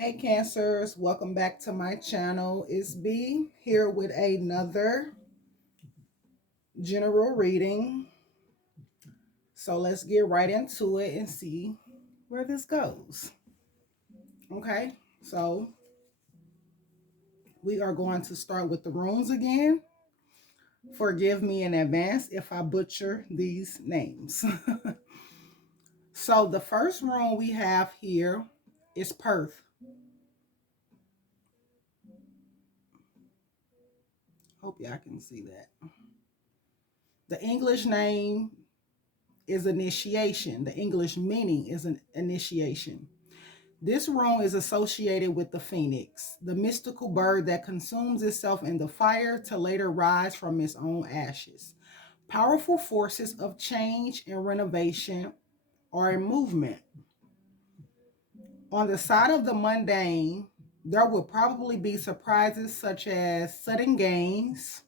Hey Cancers, welcome back to my channel. It's B here with another general reading. So let's get right into it and see where this goes. Okay, so we are going to start with the runes again. Forgive me in advance if I butcher these names. So the first rune we have here is Perth. Hope y'all can see that. The English name is initiation. The English meaning is an initiation. This rune is associated with the phoenix, the mystical bird that consumes itself in the fire to later rise from its own ashes. Powerful forces of change and renovation are in movement. On the side of the mundane, there will probably be surprises such as sudden gains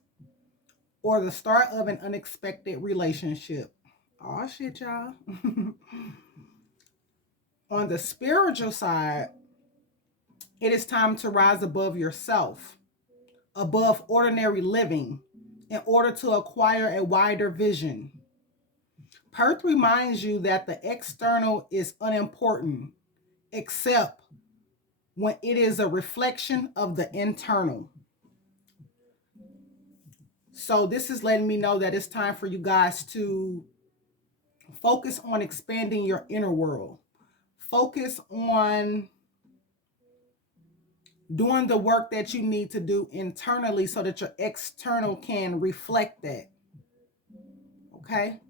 or the start of an unexpected relationship. Oh shit, y'all. On the spiritual side, it is time to rise above yourself, above ordinary living, in order to acquire a wider vision. Perth reminds you that the external is unimportant, except when it is a reflection of the internal. So, this is letting me know that it's time for you guys to focus on expanding your inner world, focus on doing the work that you need to do internally so that your external can reflect that. Okay.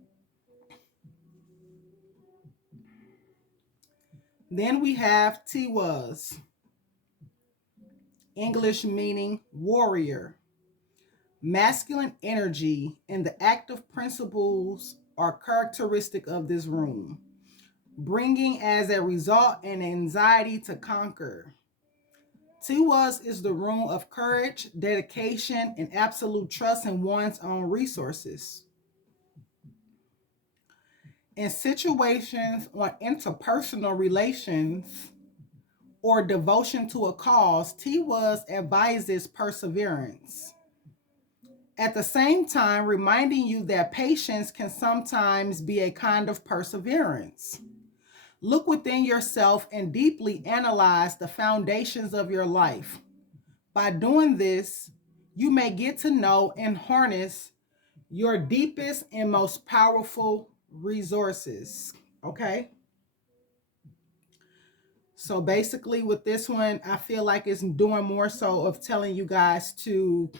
Then we have Tiwas, English meaning warrior. Masculine energy and the active principles are characteristic of this rune, bringing as a result an anxiety to conquer. Tiwas is the rune of courage, dedication, and absolute trust in one's own resources. In situations on interpersonal relations or devotion to a cause, Tiwas advises perseverance. At the same time, reminding you that patience can sometimes be a kind of perseverance. Look within yourself and deeply analyze the foundations of your life. By doing this, you may get to know and harness your deepest and most powerful resources. Okay? So basically, with this one, I feel like it's doing more so of telling you guys to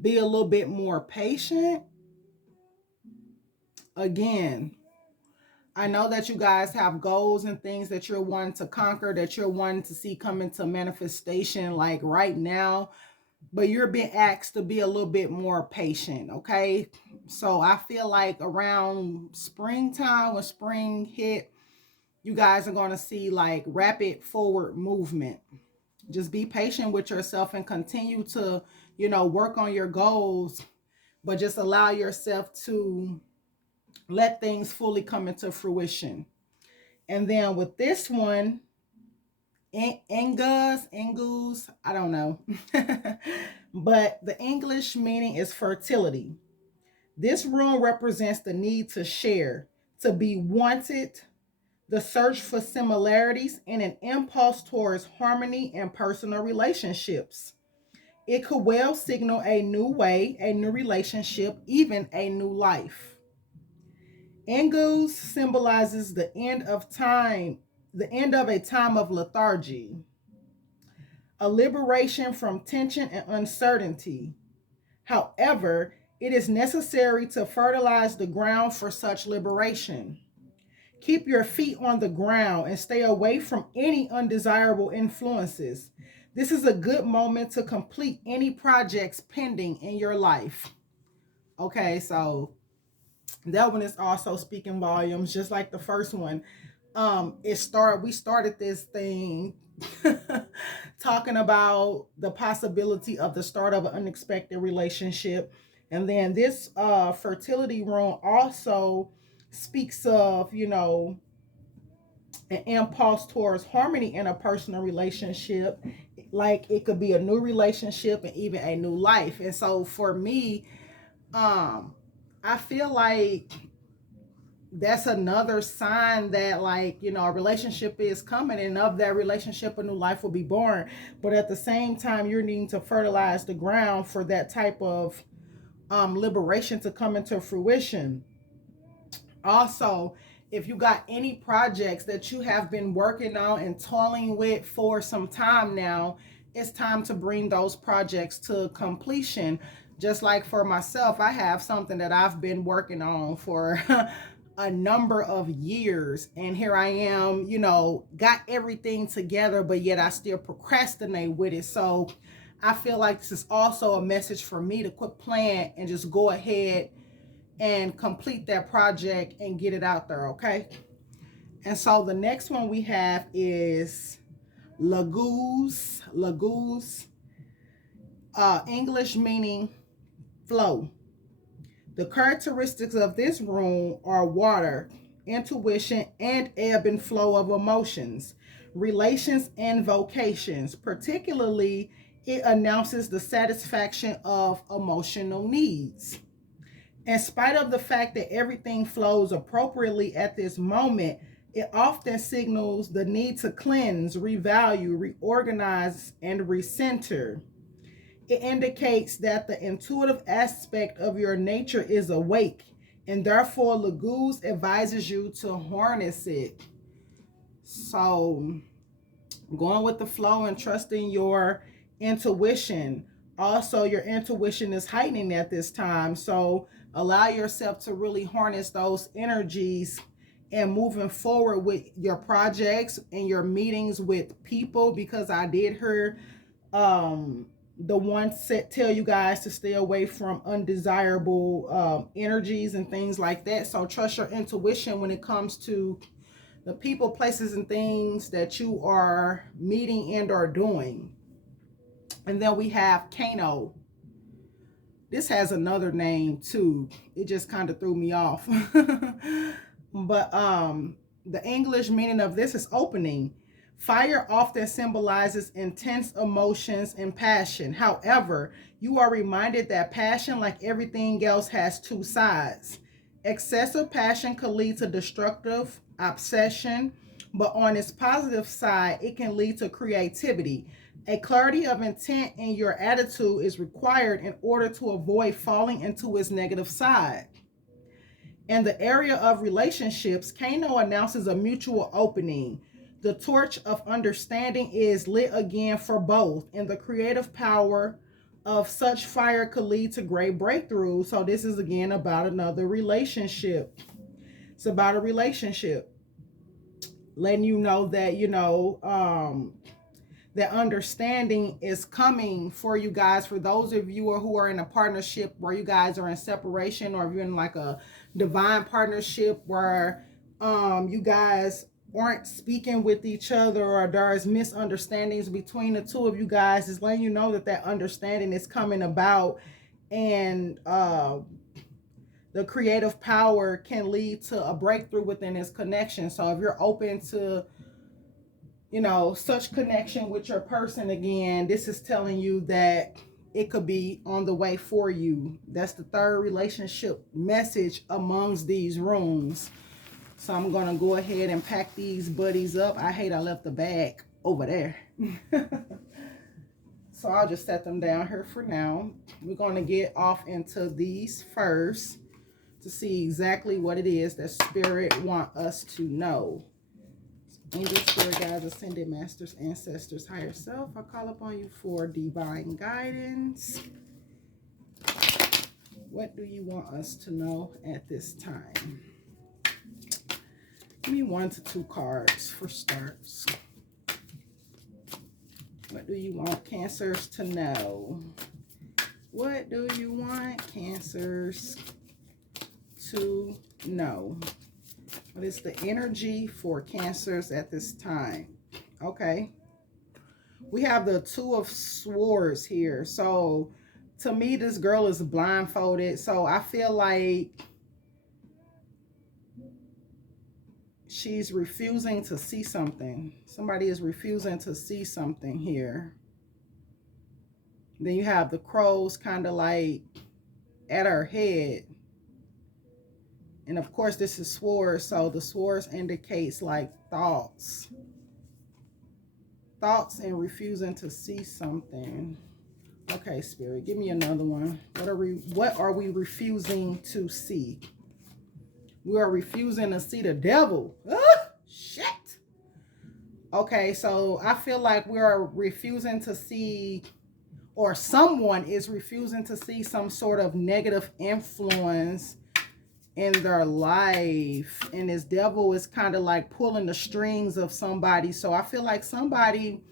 be a little bit more patient. Again, I know that you guys have goals and things that you're wanting to conquer, that you're wanting to see come into manifestation like right now, but you're being asked to be a little bit more patient, okay? So I feel like around springtime, when spring hit, you guys are going to see like rapid forward movement. Just be patient with yourself and continue to, work on your goals, but just allow yourself to let things fully come into fruition. And then with this one, Engus, I don't know. But the English meaning is fertility. This rune represents the need to share, to be wanted, the search for similarities, and an impulse towards harmony and personal relationships. It could well signal a new way, a new relationship, even a new life. Engus symbolizes the end of time, the end of a time of lethargy, a liberation from tension and uncertainty. However, it is necessary to fertilize the ground for such liberation. Keep your feet on the ground and stay away from any undesirable influences. This is a good moment to complete any projects pending in your life. Okay, so that one is also speaking volumes, just like the first one. We started this thing talking about the possibility of the start of an unexpected relationship, and then this fertility rune also speaks of an impulse towards harmony in a personal relationship. Like it could be a new relationship and even a new life. And so for me, I feel like that's another sign that, like, you know, a relationship is coming, and of that relationship a new life will be born. But at the same time, you're needing to fertilize the ground for that type of liberation to come into fruition. Also, if you got any projects that you have been working on and toiling with for some time now, it's time to bring those projects to completion. Just like for myself, I have something that I've been working on for a number of years, and here I am, you know, got everything together, but yet I still procrastinate with it. So I feel like this is also a message for me to quit playing and just go ahead and complete that project and get it out there, okay? And so the next one we have is Laguz. Laguz, English meaning flow. The characteristics of this room are water, intuition, and ebb and flow of emotions, relations, and vocations. Particularly, it announces the satisfaction of emotional needs. In spite of the fact that everything flows appropriately at this moment, it often signals the need to cleanse, revalue, reorganize, and recenter. It indicates that the intuitive aspect of your nature is awake, and therefore Laguz advises you to harness it. So, going with the flow and trusting your intuition. Also, your intuition is heightening at this time. So, allow yourself to really harness those energies and moving forward with your projects and your meetings with people, because I did hear the one set tell you guys to stay away from undesirable energies and things like that. So trust your intuition when it comes to the people, places, and things that you are meeting and are doing. And then we have Kano. This has another name too. It just kind of threw me off. But the English meaning of this is opening. Fire often symbolizes intense emotions and passion. However, you are reminded that passion, like everything else, has two sides. Excessive passion can lead to destructive obsession, but on its positive side, it can lead to creativity. A clarity of intent in your attitude is required in order to avoid falling into its negative side. In the area of relationships, Kano announces a mutual opening. The torch of understanding is lit again for both, and the creative power of such fire could lead to great breakthroughs. So this is again about another relationship. It's about a relationship, letting you know that, you know, that understanding is coming for you guys. For those of you who are in a partnership where you guys are in separation, or if you're in like a divine partnership where you guys aren't speaking with each other, or there's misunderstandings between the two of you guys, is letting you know that that understanding is coming about, and the creative power can lead to a breakthrough within this connection. So if you're open to, you know, such connection with your person again, this is telling you that it could be on the way for you. That's the third relationship message amongst these rooms. So I'm going to go ahead and pack these buddies up. I hate I left the bag over there. So I'll just set them down here for now. We're going to get off into these first to see exactly what it is that Spirit want us to know. Angel, Spirit guides, ascended masters, ancestors, higher self, I call upon you for divine guidance. What do you want us to know at this time? Give me 1 to 2 cards for starts. What do you want Cancers to know? What do you want Cancers to know? What is the energy for Cancers at this time? Okay. We have the Two of Swords here. So, to me, this girl is blindfolded. So, I feel like She's refusing to see something. Somebody is refusing to see something here. Then you have the crows kind of like at her head. And of course, this is swords. So the swords indicates like thoughts. Thoughts and refusing to see something. Okay, Spirit, give me another one. What are we refusing to see? We are refusing to see the devil. Ah, shit. Okay, so I feel like we are refusing to see, or someone is refusing to see some sort of negative influence in their life. And this devil is kind of like pulling the strings of somebody. So I feel like somebody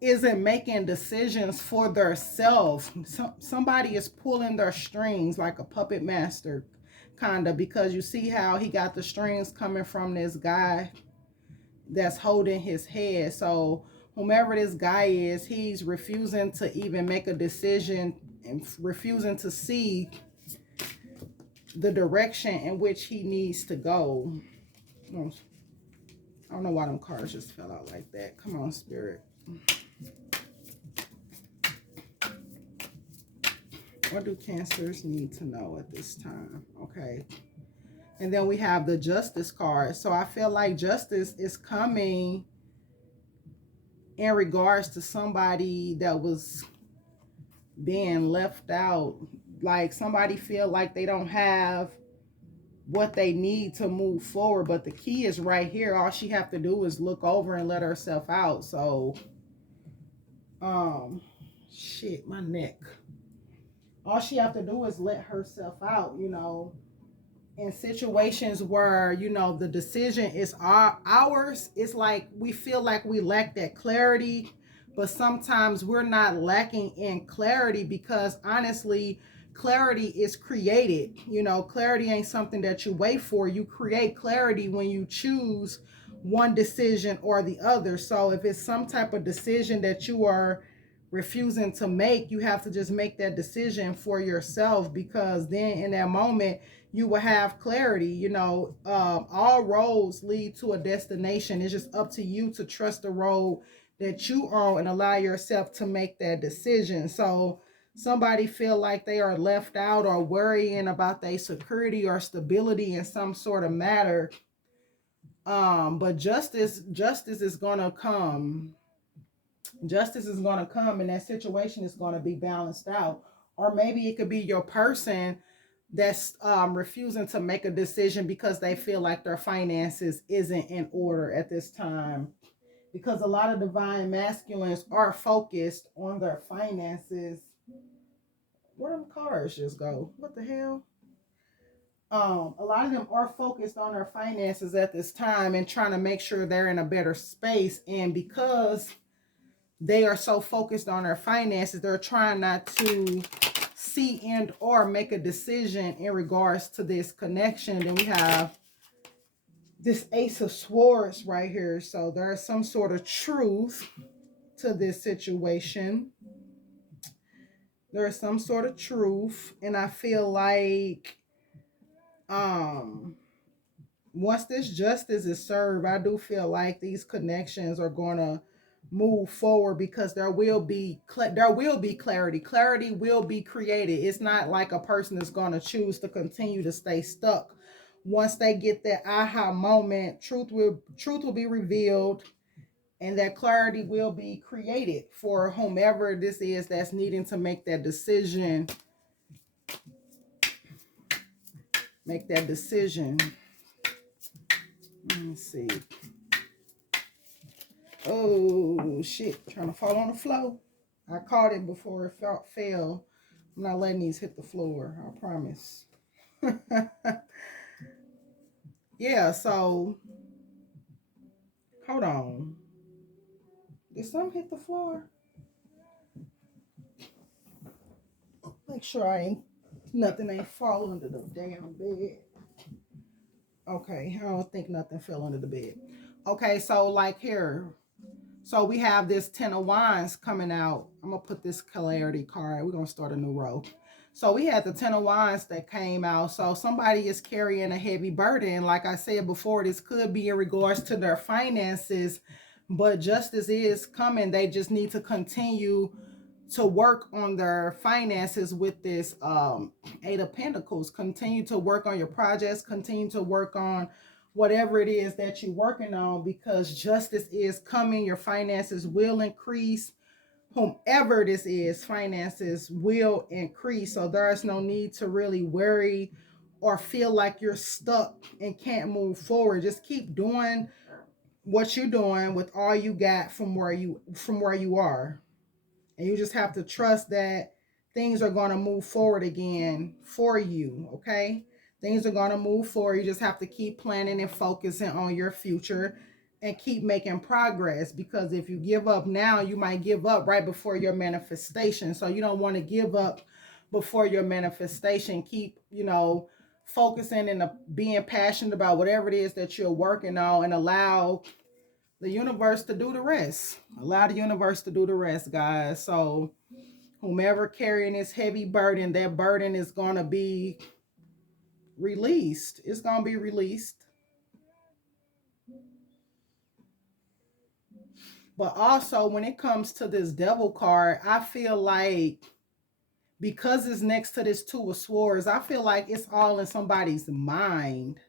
isn't making decisions for themselves. Somebody is pulling their strings like a puppet master, kind of, because you see how he got the strings coming from this guy that's holding his head. So whomever this guy is, he's refusing to even make a decision and refusing to see the direction in which he needs to go. I don't know why them cards just fell out like that. Come on, Spirit. What do Cancers need to know at this time? Okay. And then we have the Justice card. So I feel like justice is coming in regards to somebody that was being left out. Like somebody feel like they don't have what they need to move forward. But the key is right here. All she have to do is look over and let herself out. So, shit, my neck. All she have to do is let herself out, you know. In situations where, you know, the decision is ours, it's like we feel like we lack that clarity, but sometimes we're not lacking in clarity, because honestly, clarity is created. You know, clarity ain't something that you wait for. You create clarity when you choose one decision or the other. So if it's some type of decision that you are refusing to make, you have to just make that decision for yourself, because then in that moment you will have clarity. You know, all roads lead to a destination. It's just up to you to trust the road that you own and allow yourself to make that decision. So somebody feel like they are left out or worrying about their security or stability in some sort of matter. But justice is gonna come. Justice is gonna come, and that situation is gonna be balanced out. Or maybe it could be your person that's refusing to make a decision because they feel like their finances isn't in order at this time. Because a lot of divine masculines are focused on their finances. Where them cards just go? What the hell? A lot of them are focused on their finances at this time and trying to make sure they're in a better space. And because they are so focused on their finances, they're trying not to see and or make a decision in regards to this connection. Then we have this Ace of Swords right here. So there's some sort of truth to this situation. There's some sort of truth, and I feel like once this justice is served, I do feel like these connections are going to move forward, because there will be clarity. Clarity will be created. It's not like a person is going to choose to continue to stay stuck. Once they get that aha moment, truth will be revealed, and that clarity will be created for whomever this is that's needing to make that decision. Make that decision. Let me see. Oh, shit. Trying to fall on the floor. I caught it before it fell. I'm not letting these hit the floor. I promise. Yeah, so hold on. Did something hit the floor? Make sure nothing ain't fall under the damn bed. Okay, I don't think nothing fell under the bed. Okay, so like here. So we have this Ten of Wands coming out. I'm going to put this clarity card. We're going to start a new row. So we had the Ten of Wands that came out. So somebody is carrying a heavy burden. Like I said before, this could be in regards to their finances, but justice is coming. They just need to continue to work on their finances with this Eight of Pentacles. Continue to work on your projects. Continue to work on whatever it is that you're working on, because justice is coming. Your finances will increase. Whomever this is, finances will increase. So there's no need to really worry or feel like you're stuck and can't move forward. Just keep doing what you're doing with all you got from where you are. And you just have to trust that things are going to move forward again for you, okay? Things are going to move forward. You just have to keep planning and focusing on your future and keep making progress, because if you give up now, you might give up right before your manifestation. So you don't want to give up before your manifestation. Keep, focusing and being passionate about whatever it is that you're working on, and allow the universe to do the rest. Allow the universe to do the rest, guys. So whomever carrying this heavy burden, that burden is going to be released. It's going to be released. But also, when it comes to this devil card, I feel like, because it's next to this Two of Swords, I feel like it's all in somebody's mind.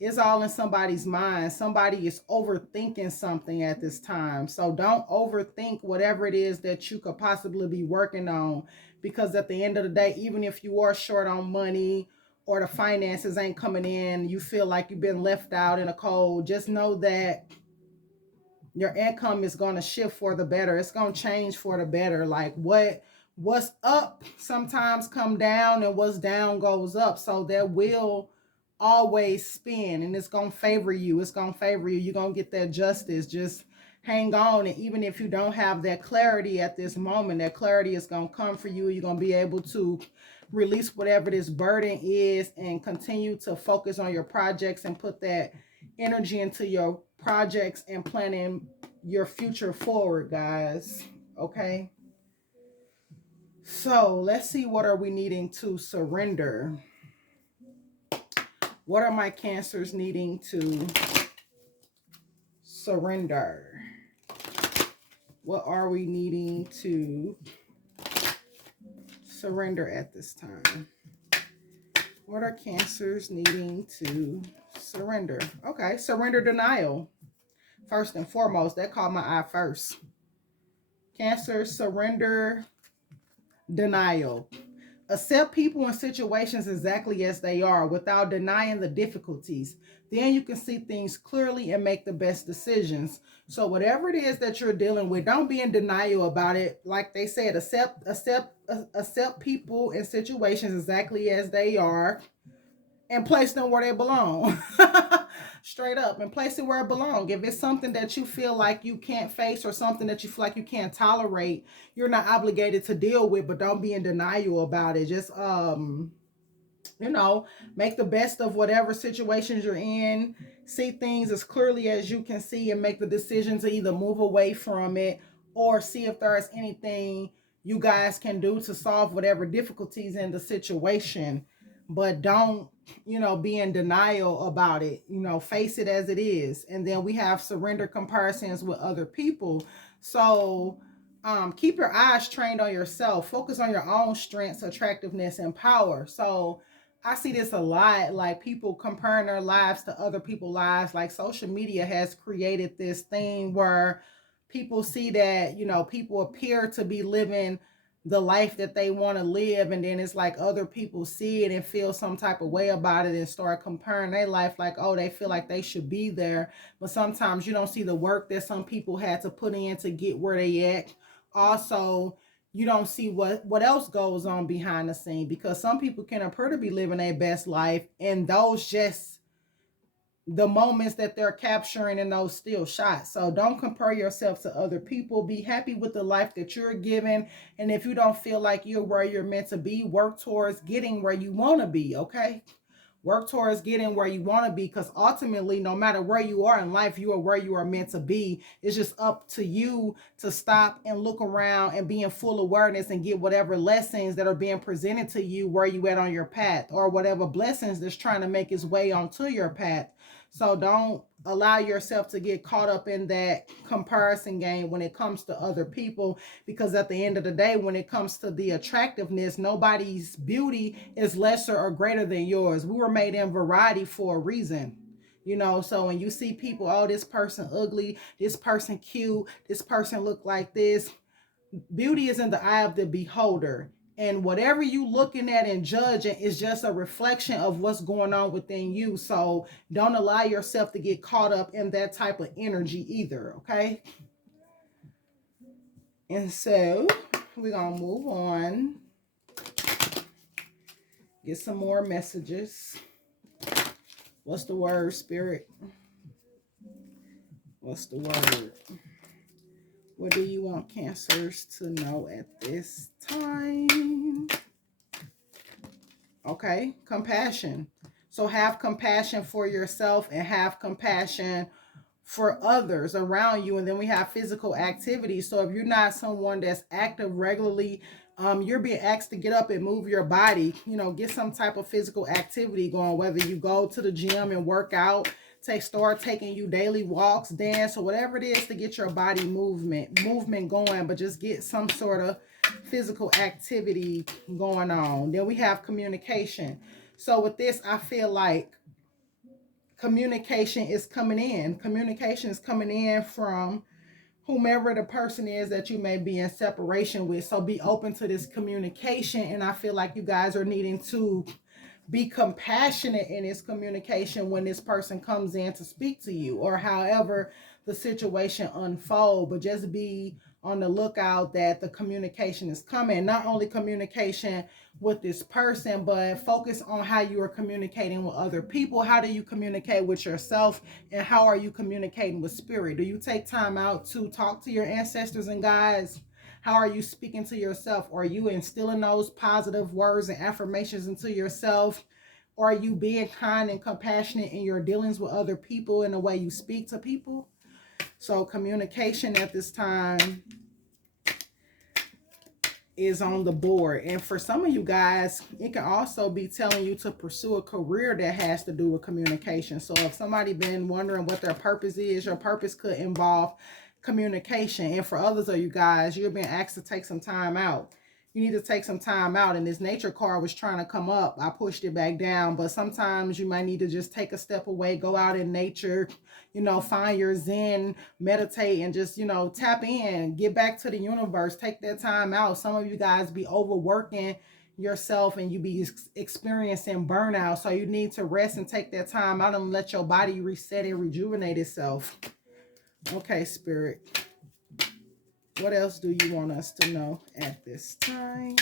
It's all in somebody's mind. Somebody is overthinking something at this time. So don't overthink whatever it is that you could possibly be working on. Because at the end of the day, even if you are short on money or the finances ain't coming in, you feel like you've been left out in a cold, just know that your income is going to shift for the better. It's going to change for the better. Like what's up sometimes come down, and what's down goes up. So that will always spin, and it's going to favor you. It's going to favor you. You're going to get that justice. Just hang on. And even if you don't have that clarity at this moment, that clarity is going to come for you. You're going to be able to release whatever this burden is and continue to focus on your projects and put that energy into your projects and planning your future forward, guys. Okay, so let's see, what are we needing to surrender? What are my Cancers needing to surrender? What are we needing to surrender at this time? What are Cancers needing to surrender? Okay, surrender denial. First and foremost, that caught my eye first. Cancer, surrender denial. Accept people and situations exactly as they are without denying the difficulties. Then you can see things clearly and make the best decisions. So whatever it is that you're dealing with, don't be in denial about it. Like they said, accept people and situations exactly as they are, and place them where they belong. Straight up, and place it where it belongs. If it's something that you feel like you can't face, or something that you feel like you can't tolerate, you're not obligated to deal with, but don't be in denial about it. Just make the best of whatever situations you're in. See things as clearly as you can see, and make the decision to either move away from it, or see if there's anything you guys can do to solve whatever difficulties in the situation. But don't, be in denial about it. Face it as it is. And then we have surrender comparisons with other people. So keep your eyes trained on yourself. Focus on your own strengths, attractiveness, and power. So I see this a lot, like people comparing their lives to other people's lives. Like social media has created this thing where people see that, people appear to be living the life that they want to live, and then it's like other people see it and feel some type of way about it and start comparing their life, like, oh, they feel like they should be there. But sometimes you don't see the work that some people had to put in to get where they at. Also, you don't see what else goes on behind the scene, because some people can appear to be living their best life, and those just the moments that they're capturing in those still shots. So don't compare yourself to other people. Be happy with the life that you're given. And if you don't feel like you're where you're meant to be, work towards getting where you want to be, okay? Work towards getting where you want to be, because ultimately, no matter where you are in life, you are where you are meant to be. It's just up to you to stop and look around and be in full awareness and get whatever lessons that are being presented to you where you at on your path, or whatever blessings that's trying to make its way onto your path. So don't allow yourself to get caught up in that comparison game when it comes to other people, because at the end of the day, when it comes to the attractiveness, nobody's beauty is lesser or greater than yours. We were made in variety for a reason. So when you see people, oh, this person ugly, this person cute, this person look like this, beauty is in the eye of the beholder. And whatever you looking at and judging is just a reflection of what's going on within you. So don't allow yourself to get caught up in that type of energy either. Okay. And so we're going to move on. Get some more messages. What's the word, Spirit? What's the word? What do you want Cancers to know at this time? Okay, compassion. So have compassion for yourself and have compassion for others around you. And then we have physical activity. So if you're not someone that's active regularly, you're being asked to get up and move your body, get some type of physical activity going, whether you go to the gym and work out, start taking you daily walks, dance, or whatever it is to get your body movement going, but just get some sort of physical activity going on. Then we have communication. So with this, I feel like communication is coming in. Communication is coming in from whomever the person is that you may be in separation with. So be open to this communication. And I feel like you guys are needing to be compassionate in this communication when this person comes in to speak to you, or however the situation unfold. But just be on the lookout that the communication is coming. Not only communication with this person, but focus on how you are communicating with other people. How do you communicate with yourself, and how are you communicating with spirit? Do you take time out to talk to your ancestors and guides? How are you speaking to yourself? Are you instilling those positive words and affirmations into yourself? Or are you being kind and compassionate in your dealings with other people in the way you speak to people? So communication at this time is on the board. And for some of you guys, it can also be telling you to pursue a career that has to do with communication. So if somebody been wondering what their purpose is, your purpose could involve communication. And for others of you guys, you're being asked to take some time out. You need to take some time out. And this nature card was trying to come up. I pushed it back down. But sometimes you might need to just take a step away, go out in nature, find your zen, meditate, and just, tap in, get back to the universe, take that time out. Some of you guys be overworking yourself and you be experiencing burnout. So you need to rest and take that time out and let your body reset and rejuvenate itself. Okay, Spirit. What else do you want us to know at this time?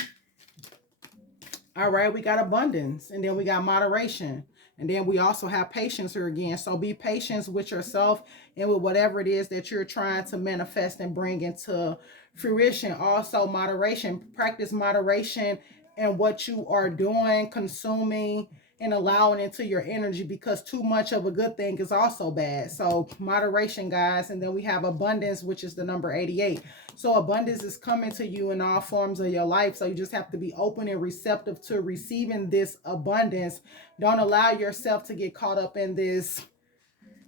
All right, we got abundance, and then we got moderation, and then we also have patience here again. So be patient with yourself and with whatever it is that you're trying to manifest and bring into fruition. Also, moderation. Practice moderation in what you are doing, consuming, and allowing into your energy, because too much of a good thing is also bad. So moderation, guys. And then we have abundance, which is the number 88. So abundance is coming to you in all forms of your life. So you just have to be open and receptive to receiving this abundance. Don't allow yourself to get caught up in this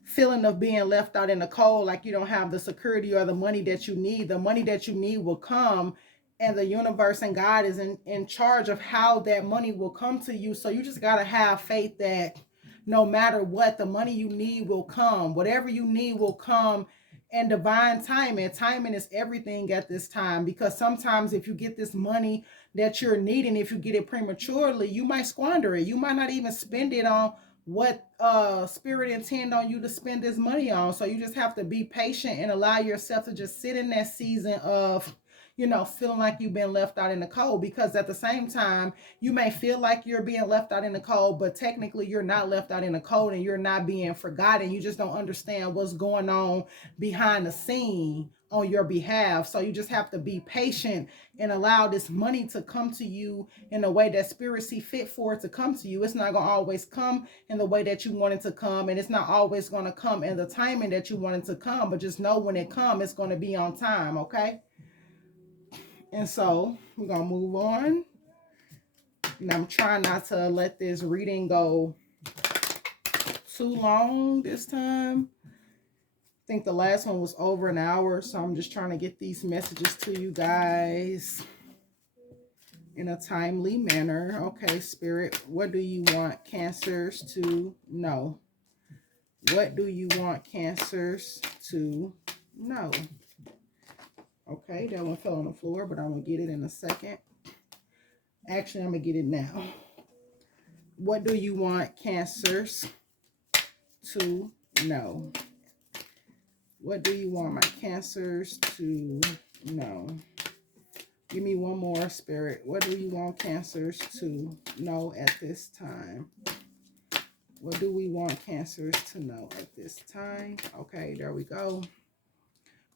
feeling of being left out in the cold, like you don't have the security or the money that you need. The money that you need will come, and the universe and God is in charge of how that money will come to you. So you just got to have faith that no matter what, the money you need will come. Whatever you need will come. And divine timing. Timing is everything at this time, because sometimes if you get this money that you're needing, if you get it prematurely, you might squander it. You might not even spend it on what spirit intend on you to spend this money on. So you just have to be patient and allow yourself to just sit in that season of feeling like you've been left out in the cold, because at the same time, you may feel like you're being left out in the cold, but technically you're not left out in the cold and you're not being forgotten. You just don't understand what's going on behind the scene on your behalf. So you just have to be patient and allow this money to come to you in a way that spirit see fit for it to come to you. It's not going to always come in the way that you want it to come, and it's not always going to come in the timing that you want it to come, but just know when it comes, it's going to be on time, okay? And so we're going to move on. And I'm trying not to let this reading go too long this time. I think the last one was over an hour, so I'm just trying to get these messages to you guys in a timely manner. Okay, Spirit, what do you want Cancers to know? What do you want Cancers to know? Okay, that one fell on the floor, but I'm going to get it in a second. Actually, I'm going to get it now. What do you want Cancers to know? What do you want my Cancers to know? Give me one more, Spirit. What do you want Cancers to know at this time? What do we want Cancers to know at this time? Okay, there we go.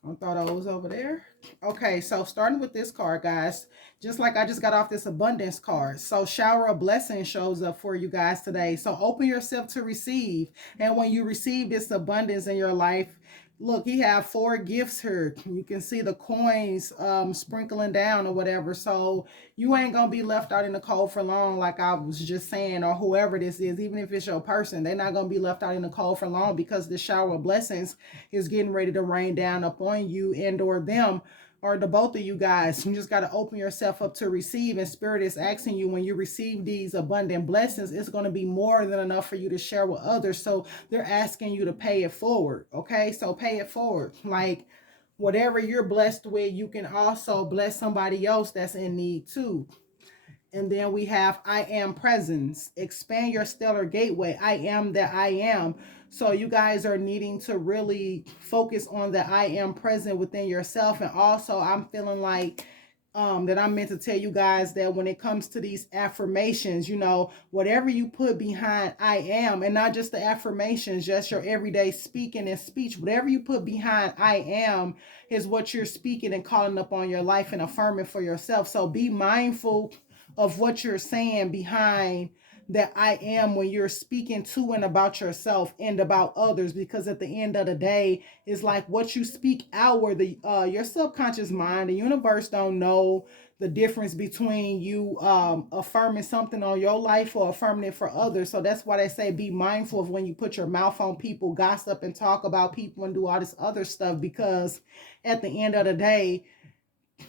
I thought I was over there. Okay, so starting with this card, guys, just like I just got off this abundance card. So shower of blessing shows up for you guys today. So open yourself to receive. And when you receive this abundance in your life, look, he have 4 gifts here. You can see the coins sprinkling down or whatever. So you ain't going to be left out in the cold for long, like I was just saying, or whoever this is, even if it's your person. They're not going to be left out in the cold for long, because the shower of blessings is getting ready to rain down upon you and or them, or the both of you guys. You just got to open yourself up to receive. And Spirit is asking you, when you receive these abundant blessings, it's going to be more than enough for you to share with others. So they're asking you to pay it forward. Okay, so pay it forward. Like whatever you're blessed with, you can also bless somebody else that's in need too. And then we have I am presence. Expand your stellar gateway. I am that I am. So you guys are needing to really focus on the I am present within yourself. And also I'm feeling like that I'm meant to tell you guys that when it comes to these affirmations, whatever you put behind I am, and not just the affirmations, just your everyday speaking and speech, whatever you put behind I am is what you're speaking and calling up on your life and affirming for yourself. So be mindful of what you're saying behind that I am when you're speaking to and about yourself and about others, because at the end of the day, it's like what you speak outward, your subconscious mind, the universe don't know the difference between you affirming something on your life or affirming it for others. So that's why they say be mindful of when you put your mouth on people, gossip and talk about people and do all this other stuff, because at the end of the day,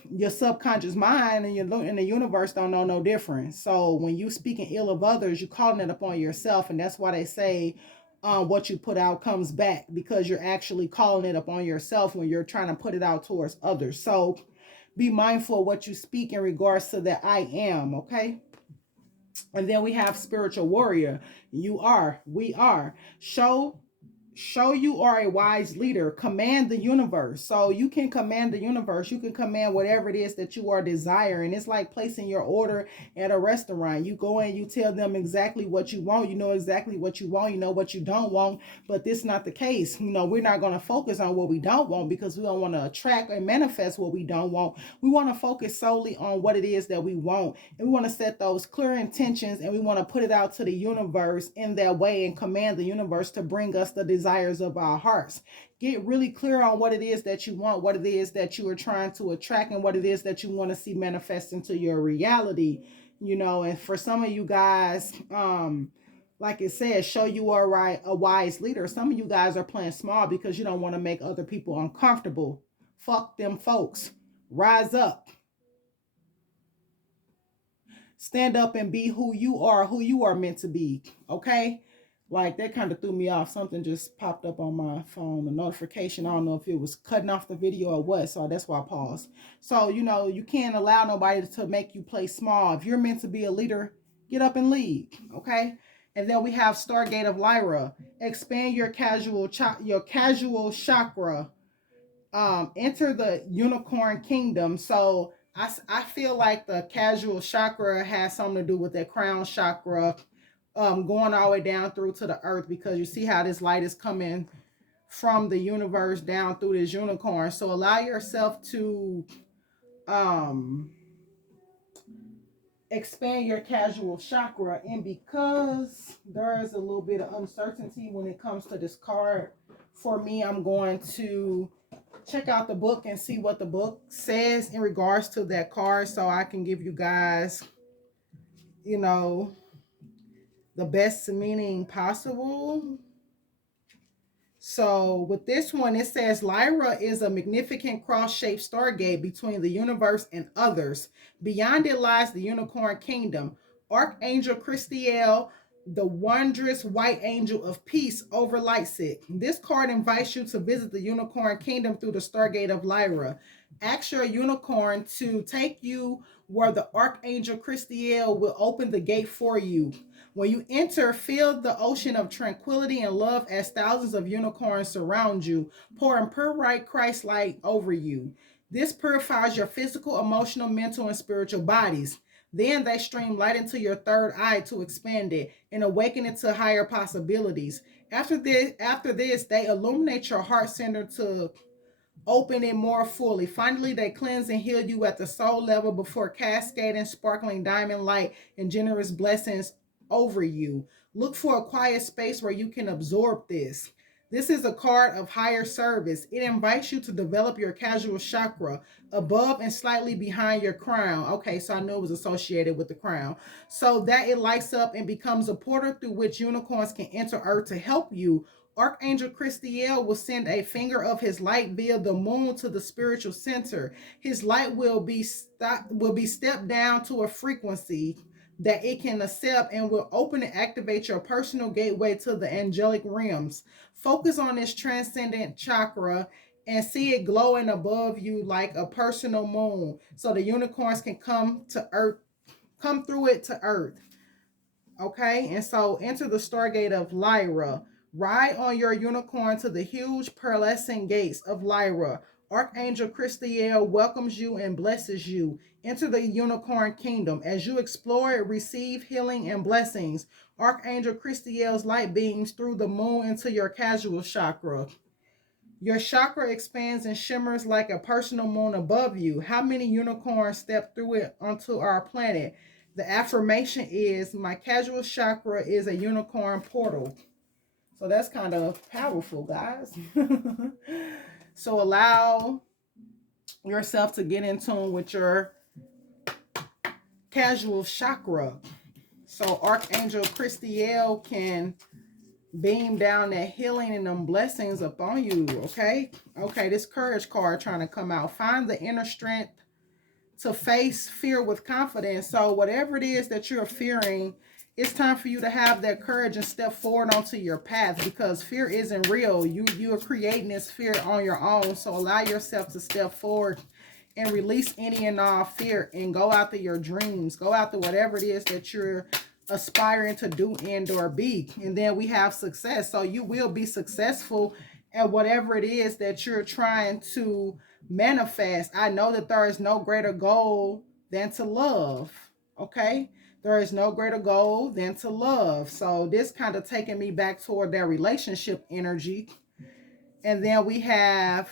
your subconscious mind and the universe don't know no difference. So when you speaking ill of others, you're calling it upon yourself. And that's why they say what you put out comes back, because you're actually calling it upon yourself when you're trying to put it out towards others. So be mindful of what you speak in regards to that I am, okay? And then we have spiritual warrior. We are. Show you are a wise leader. Command the universe. So you can command the universe. You can command whatever it is that you are desiring. It's like placing your order at a restaurant. You go in, you tell them exactly what you want. You know exactly what you want. You know what you don't want. But this is not the case. We're not going to focus on what we don't want, because we don't want to attract and manifest what we don't want. We want to focus solely on what it is that we want. And we want to set those clear intentions, and we want to put it out to the universe in that way and command the universe to bring us the desires of our hearts. Get really clear on what it is that you want, what it is that you are trying to attract, and what it is that you want to see manifest into your reality. And for some of you guys, like it says, show you are a wise leader. Some of you guys are playing small because you don't want to make other people uncomfortable. Fuck them folks. Rise up. Stand up and be who you are meant to be. Okay? Like that kind of threw me off. Something just popped up on my phone, a notification. I don't know if it was cutting off the video or what, so that's why I paused. So, you can't allow nobody to make you play small. If you're meant to be a leader, get up and lead, okay? And then we have Stargate of Lyra. Expand your casual chakra. enter the unicorn kingdom. So I feel like the casual chakra has something to do with that crown chakra, going all the way down through to the earth, because you see how this light is coming from the universe down through this unicorn. So allow yourself to um expand your casual chakra. And because there is a little bit of uncertainty when it comes to this card, for me, I'm going to check out the book and see what the book says in regards to that card, so I can give you guys, you know, the best meaning possible. So with this one, it says Lyra is a magnificent cross-shaped stargate between the universe and others. Beyond it lies the unicorn kingdom. Archangel Christiel, the wondrous white angel of peace, overlights it. This card invites you to visit the unicorn kingdom through the stargate of Lyra. Ask your unicorn to take you where the Archangel Christiel will open the gate for you. When you enter, feel the ocean of tranquility and love as thousands of unicorns surround you, pouring pure Christ light over you. This purifies your physical, emotional, mental, and spiritual bodies. Then they stream light into your third eye to expand it and awaken it to higher possibilities. After this, they illuminate your heart center to open it more fully. Finally, they cleanse and heal you at the soul level before cascading sparkling diamond light and generous blessings over you. Look for a quiet space where you can absorb this. This is a card of higher service. It invites you to develop your casual chakra above and slightly behind your crown. Okay, so I knew it was associated with the crown. So that it lights up and becomes a portal through which unicorns can enter Earth to help you. Archangel Christiel will send a finger of his light via the moon to the spiritual center. His light will be stepped down to a frequency that it can accept and will open and activate your personal gateway to the angelic realms. Focus on this transcendent chakra and see it glowing above you like a personal moon, so the unicorns can come through it to Earth. Okay, and so enter the stargate of Lyra. Ride on your unicorn to the huge pearlescent gates of Lyra. Archangel Christiel welcomes you and blesses you. Enter the unicorn kingdom. As you explore it, receive healing and blessings. Archangel Christiel's light beams through the moon into your casual chakra. Your chakra expands and shimmers like a personal moon above you. How many unicorns step through it onto our planet? The affirmation is, my casual chakra is a unicorn portal. So that's kind of powerful, guys. So allow yourself to get in tune with your casual chakra. So Archangel Christiel can beam down that healing and them blessings upon you. Okay, this courage card trying to come out. Find the inner strength to face fear with confidence. So whatever it is that you're fearing, it's time for you to have that courage and step forward onto your path, because fear isn't real. You are creating this fear on your own. So allow yourself to step forward and release any and all fear and go after your dreams. Go after whatever it is that you're aspiring to do and or be. And then we have success. So you will be successful at whatever it is that you're trying to manifest. I know that there is no greater goal than to love. Okay, there is no greater goal than to love. So this kind of taking me back toward that relationship energy. And then we have,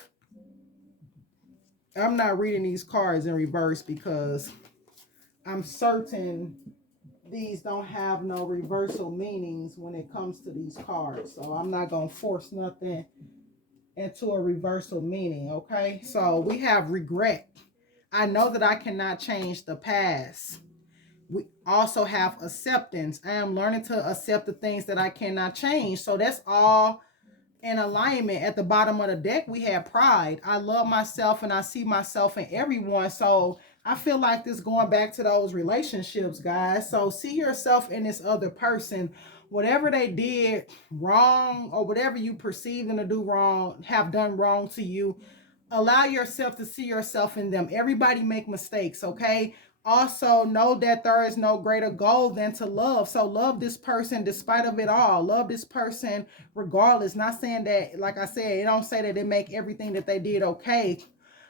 I'm not reading these cards in reverse because I'm certain these don't have no reversal meanings when it comes to these cards. So I'm not going to force nothing into a reversal meaning. Okay, so we have regret. I know that I cannot change the past. We also have acceptance. I am learning to accept the things that I cannot change. So that's all in alignment. At the bottom of the deck, we have pride. I love myself and I see myself in everyone. So I feel like this going back to those relationships, guys. So see yourself in this other person. Whatever they did wrong or whatever you perceive them to do wrong, have done wrong to you, allow yourself to see yourself in them. Everybody make mistakes, okay? Also know that there is no greater goal than to love. So love this person despite of it all. Love this person regardless. Not saying that, like I said, it don't say that it make everything that they did okay,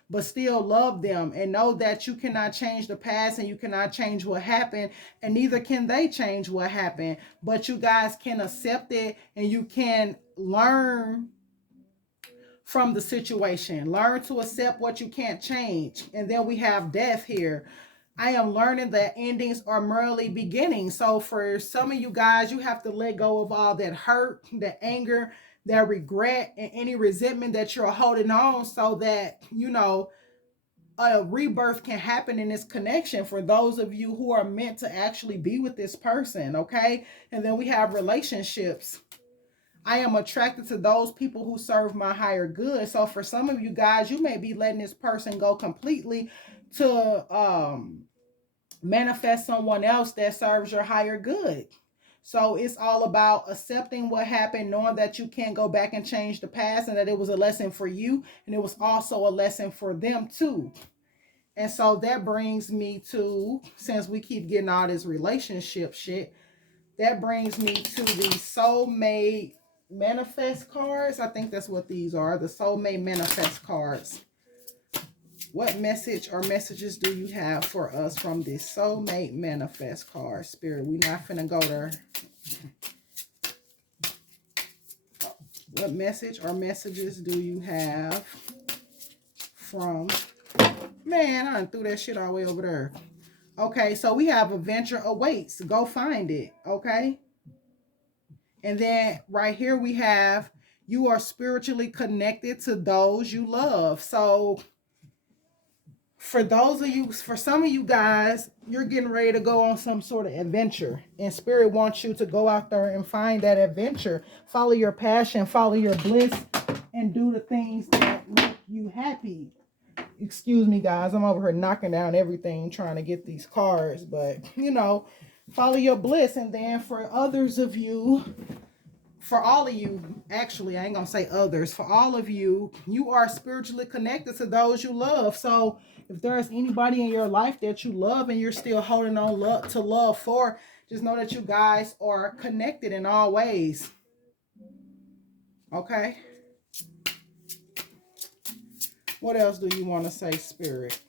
but still love them and know that you cannot change the past and you cannot change what happened, and neither can they change what happened. But you guys can accept it and you can learn from the situation. Learn to accept what you can't change. And then we have death here. I am learning that endings are merely beginnings. So for some of you guys, you have to let go of all that hurt, that anger, that regret, and any resentment that you're holding on, so that, a rebirth can happen in this connection for those of you who are meant to actually be with this person, okay? And then we have relationships. I am attracted to those people who serve my higher good. So for some of you guys, you may be letting this person go completely to manifest someone else that serves your higher good. So it's all about accepting what happened, knowing that you can't go back and change the past, and that it was a lesson for you, and it was also a lesson for them too. And so that brings me to, since we keep getting all this relationship shit, that brings me to the soulmate manifest cards. I think that's what these are, the soulmate manifest cards. What message or messages do you have for us from this soulmate manifest card, Spirit? We're not finna go there. What message or messages do you have from... Man, I done threw that shit all the way over there. Okay, so we have adventure awaits. Go find it, okay? And then right here we have you are spiritually connected to those you love. So for those of you, for some of you guys, you're getting ready to go on some sort of adventure. And Spirit wants you to go out there and find that adventure. Follow your passion, follow your bliss, and do the things that make you happy. Excuse me, guys. I'm over here knocking down everything trying to get these cards. But, follow your bliss. And then for others of you, for all of you, actually, I ain't gonna say others, for all of you, you are spiritually connected to those you love. So if there's anybody in your life that you love and you're still holding on to love for, just know that you guys are connected in all ways. Okay? What else do you want to say, Spirit?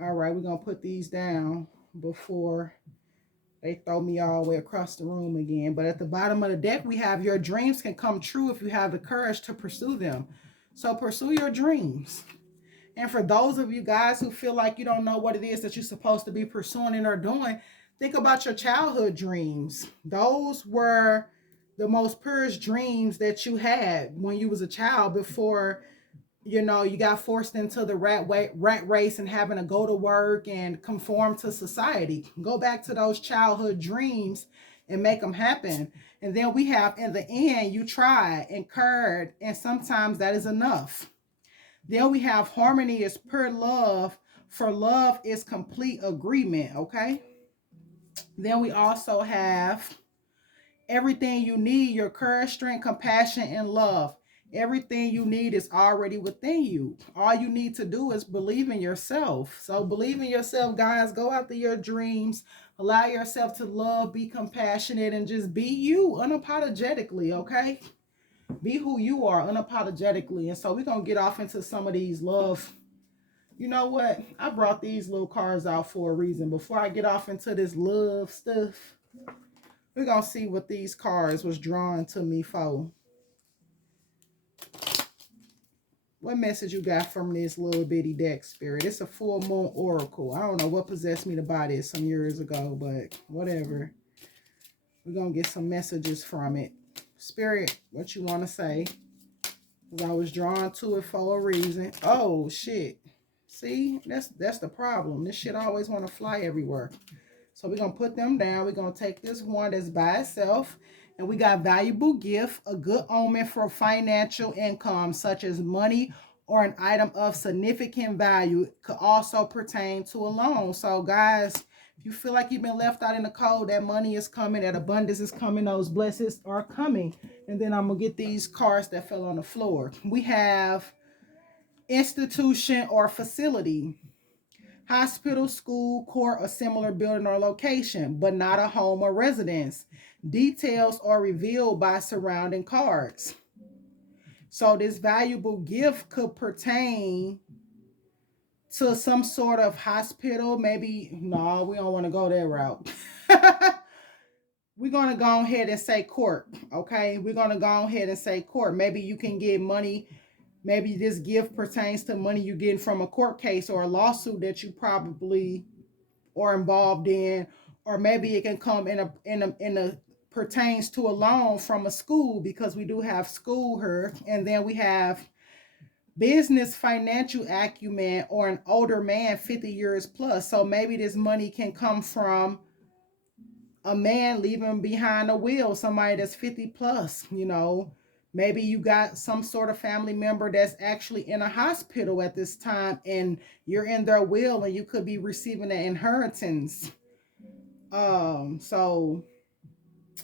All right, we're gonna put these down before they throw me all the way across the room again. But at the bottom of the deck, we have your dreams can come true if you have the courage to pursue them. So pursue your dreams. And for those of you guys who feel like you don't know what it is that you're supposed to be pursuing and or doing, think about your childhood dreams. Those were the most purest dreams that you had when you was a child before you got forced into the rat race and having to go to work and conform to society. Go back to those childhood dreams and make them happen. And then we have, in the end, you tried, incurred, and sometimes that is enough. Then we have harmony is pure love, for love is complete agreement, okay? Then we also have everything you need, your courage, strength, compassion, and love. Everything you need is already within you. All you need to do is believe in yourself. So believe in yourself, guys. Go after your dreams. Allow yourself to love, be compassionate, and just be you unapologetically, okay? Be who you are unapologetically. And so we're going to get off into some of these love. You know what? I brought these little cards out for a reason. Before I get off into this love stuff, we're going to see what these cards was drawn to me for. What message you got from this little bitty deck, Spirit? It's a full moon oracle. I don't know what possessed me to buy this some years ago, but whatever. We're going to get some messages from it. Spirit, what you want to say? Because I was drawn to it for a reason. Oh, shit. See? That's the problem. This shit always want to fly everywhere. So we're going to put them down. We're going to take this one that's by itself. And we got valuable gift, a good omen for financial income, such as money or an item of significant value. Could also pertain to a loan. So guys, if you feel like you've been left out in the cold, that money is coming, that abundance is coming, those blessings are coming. And then I'm going to get these cards that fell on the floor. We have institution or facility. Hospital, school, court, or similar building or location, but not a home or residence. Details are revealed by surrounding cards. So this valuable gift could pertain to some sort of hospital. Maybe, no, we don't want to go that route. We're going to go ahead and say court. Okay. We're going to go ahead and say court. Maybe you can get money. Maybe this gift pertains to money you get from a court case or a lawsuit that you probably are involved in. Or maybe it can come in a pertains to a loan from a school, because we do have school here. And then we have business financial acumen, or an older man 50 years plus. So maybe this money can come from a man leaving behind a will, somebody that's 50 plus, maybe you got some sort of family member that's actually in a hospital at this time, and you're in their will, and you could be receiving an inheritance. So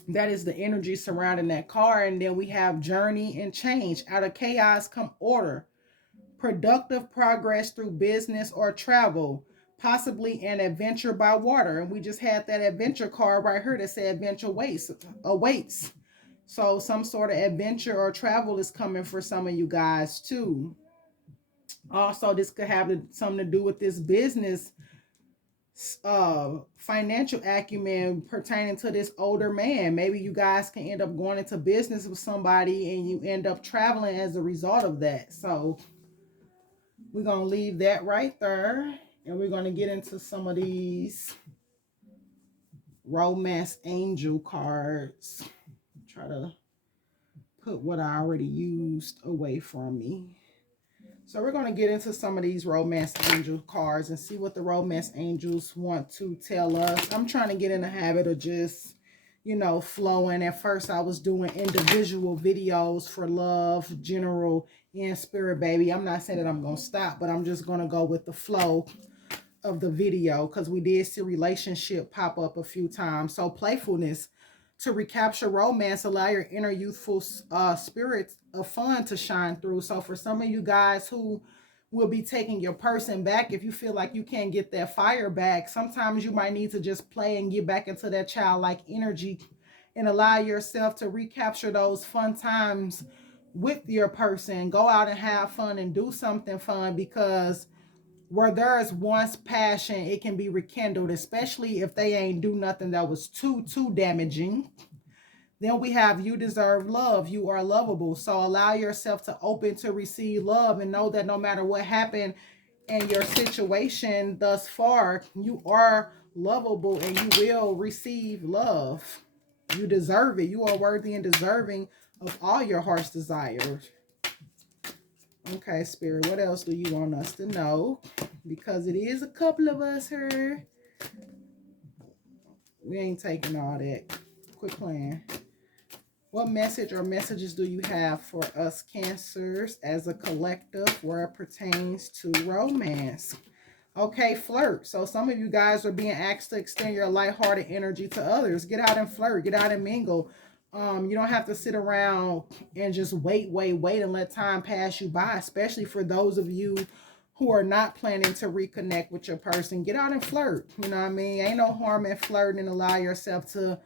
that is the energy surrounding that card. And then we have journey and change. Out of chaos come order, productive progress through business or travel, possibly an adventure by water. And we just had that adventure card right here that said adventure awaits. So some sort of adventure or travel is coming for some of you guys too. Also, this could have something to do with this business financial acumen pertaining to this older man. Maybe you guys can end up going into business with somebody and you end up traveling as a result of that. So we're going to leave that right there. And we're going to get into some of these romance angel cards. Try to put what I already used away from me. So we're going to get into some of these romance angel cards and see what the romance angels want to tell us. I'm trying to get in the habit of just, flowing. At first I was doing individual videos for love, general, and spirit, baby. I'm not saying that I'm going to stop, but I'm just going to go with the flow of the video, because we did see relationship pop up a few times. So playfulness, to recapture romance, allow your inner youthful spirit of fun to shine through. So for some of you guys who will be taking your person back, if you feel like you can't get that fire back, sometimes you might need to just play and get back into that childlike energy and allow yourself to recapture those fun times with your person. Go out and have fun and do something fun, because where there is once passion, it can be rekindled, especially if they ain't do nothing that was too damaging. Then we have you deserve love. You are lovable. So allow yourself to open to receive love, and know that no matter what happened in your situation thus far, you are lovable and you will receive love. You deserve it. You are worthy and deserving of all your heart's desires. Okay, Spirit, what else do you want us to know? Because it is a couple of us here. We ain't taking all that. Quit playing. What message or messages do you have for us Cancers as a collective where it pertains to romance? Okay, flirt. So some of you guys are being asked to extend your lighthearted energy to others. Get out and flirt. Get out and mingle. You don't have to sit around and just wait and let time pass you by, especially for those of you who are not planning to reconnect with your person. Get out and flirt. You know what I mean? Ain't no harm in flirting, and allow yourself to,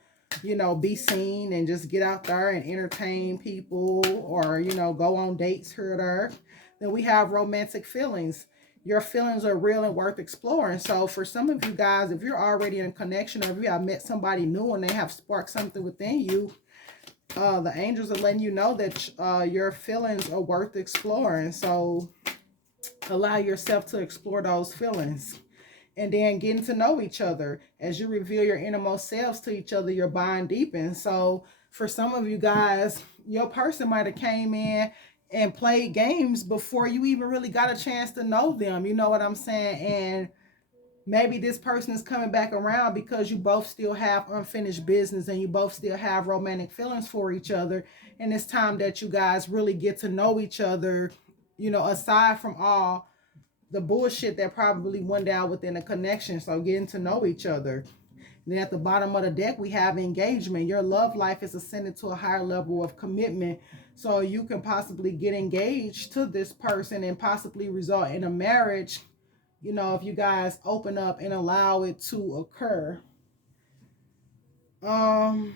be seen and just get out there and entertain people, or, go on dates here or there. Then we have romantic feelings. Your feelings are real and worth exploring. So for some of you guys, if you're already in a connection, or if you have met somebody new and they have sparked something within you, the angels are letting you know that your feelings are worth exploring. So allow yourself to explore those feelings. And then getting to know each other. As you reveal your innermost selves to each other, your bond deepens. So for some of you guys, your person might have came in and played games before you even really got a chance to know them. You know what I'm saying? And maybe this person is coming back around because you both still have unfinished business and you both still have romantic feelings for each other. And it's time that you guys really get to know each other, aside from all the bullshit that probably went down within a connection. So getting to know each other. Then at the bottom of the deck, we have engagement. Your love life is ascended to a higher level of commitment. So you can possibly get engaged to this person and possibly result in a marriage you know, if you guys open up and allow it to occur. I'm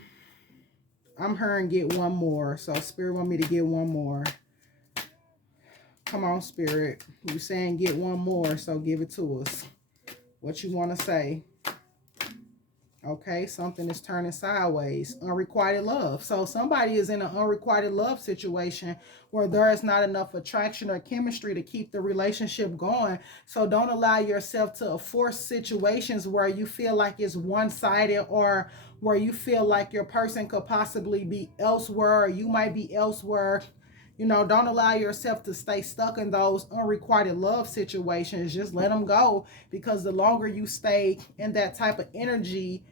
hearing get one more. So Spirit want me to get one more. Come on, Spirit. You saying get one more, so give it to us. What you want to say? Okay, something is turning sideways. Unrequited love. So somebody is in an unrequited love situation where there is not enough attraction or chemistry to keep the relationship going. So don't allow yourself to force situations where you feel like it's one-sided, or where you feel like your person could possibly be elsewhere, or you might be elsewhere. You know, don't allow yourself to stay stuck in those unrequited love situations. Just let them go, because the longer you stay in that type of energy,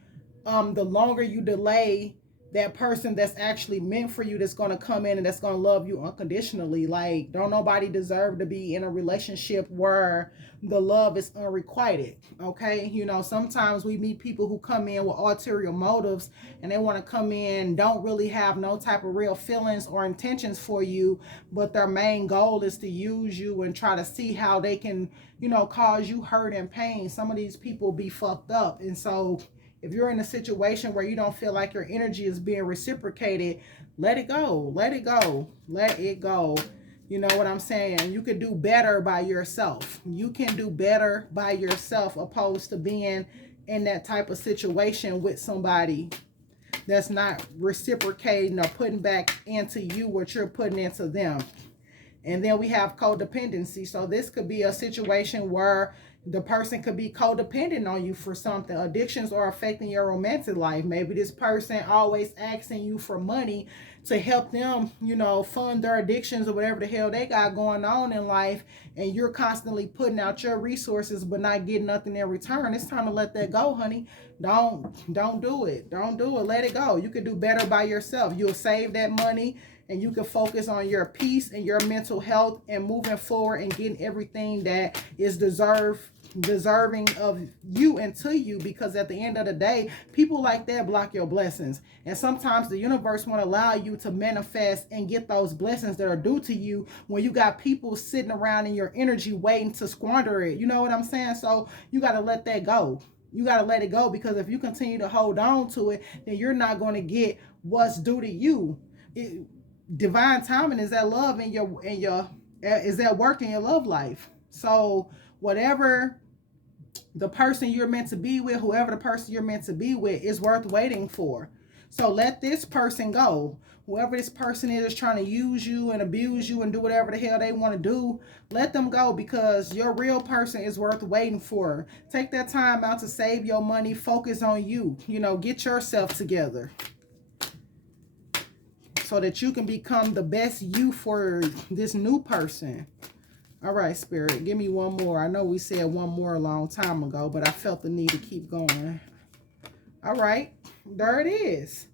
the longer you delay that person that's actually meant for you, that's going to come in and that's going to love you unconditionally. Like, don't nobody deserve to be in a relationship where the love is unrequited. Okay, you know, sometimes we meet people who come in with ulterior motives, and they want to come in, don't really have no type of real feelings or intentions for you, but their main goal is to use you and try to see how they can, you know, cause you hurt and pain. Some of these people be fucked up. And so if you're in a situation where you don't feel like your energy is being reciprocated, let it go. Let it go. Let it go. You know what I'm saying? You can do better by yourself. You can do better by yourself, opposed to being in that type of situation with somebody that's not reciprocating or putting back into you what you're putting into them. And then we have codependency. So this could be a situation where the person could be codependent on you for something. Addictions are affecting your romantic life. Maybe this person always asking you for money to help them, you know, fund their addictions or whatever the hell they got going on in life. And you're constantly putting out your resources but not getting nothing in return. It's time to let that go, honey. Don't do it. Don't do it. Let it go. You can do better by yourself. You'll save that money, and you can focus on your peace and your mental health and moving forward and getting everything that is deserving of you and to you. Because at the end of the day, people like that block your blessings, and sometimes the universe won't allow you to manifest and get those blessings that are due to you when you got people sitting around in your energy waiting to squander it. You know what I'm saying? So you got to let that go. You got to let it go, because if you continue to hold on to it, then you're not going to get what's due to you. Divine timing is that love in your is that work in your love life. So whatever the person you're meant to be with, whoever the person you're meant to be with, is worth waiting for. So let this person go. Whoever this person is trying to use you and abuse you and do whatever the hell they want to do, let them go, because your real person is worth waiting for. Take that time out to save your money. Focus on you. You know, get yourself together, so that you can become the best you for this new person. All right, Spirit, give me one more. I know we said one more a long time ago, but I felt the need to keep going. All right, there it is.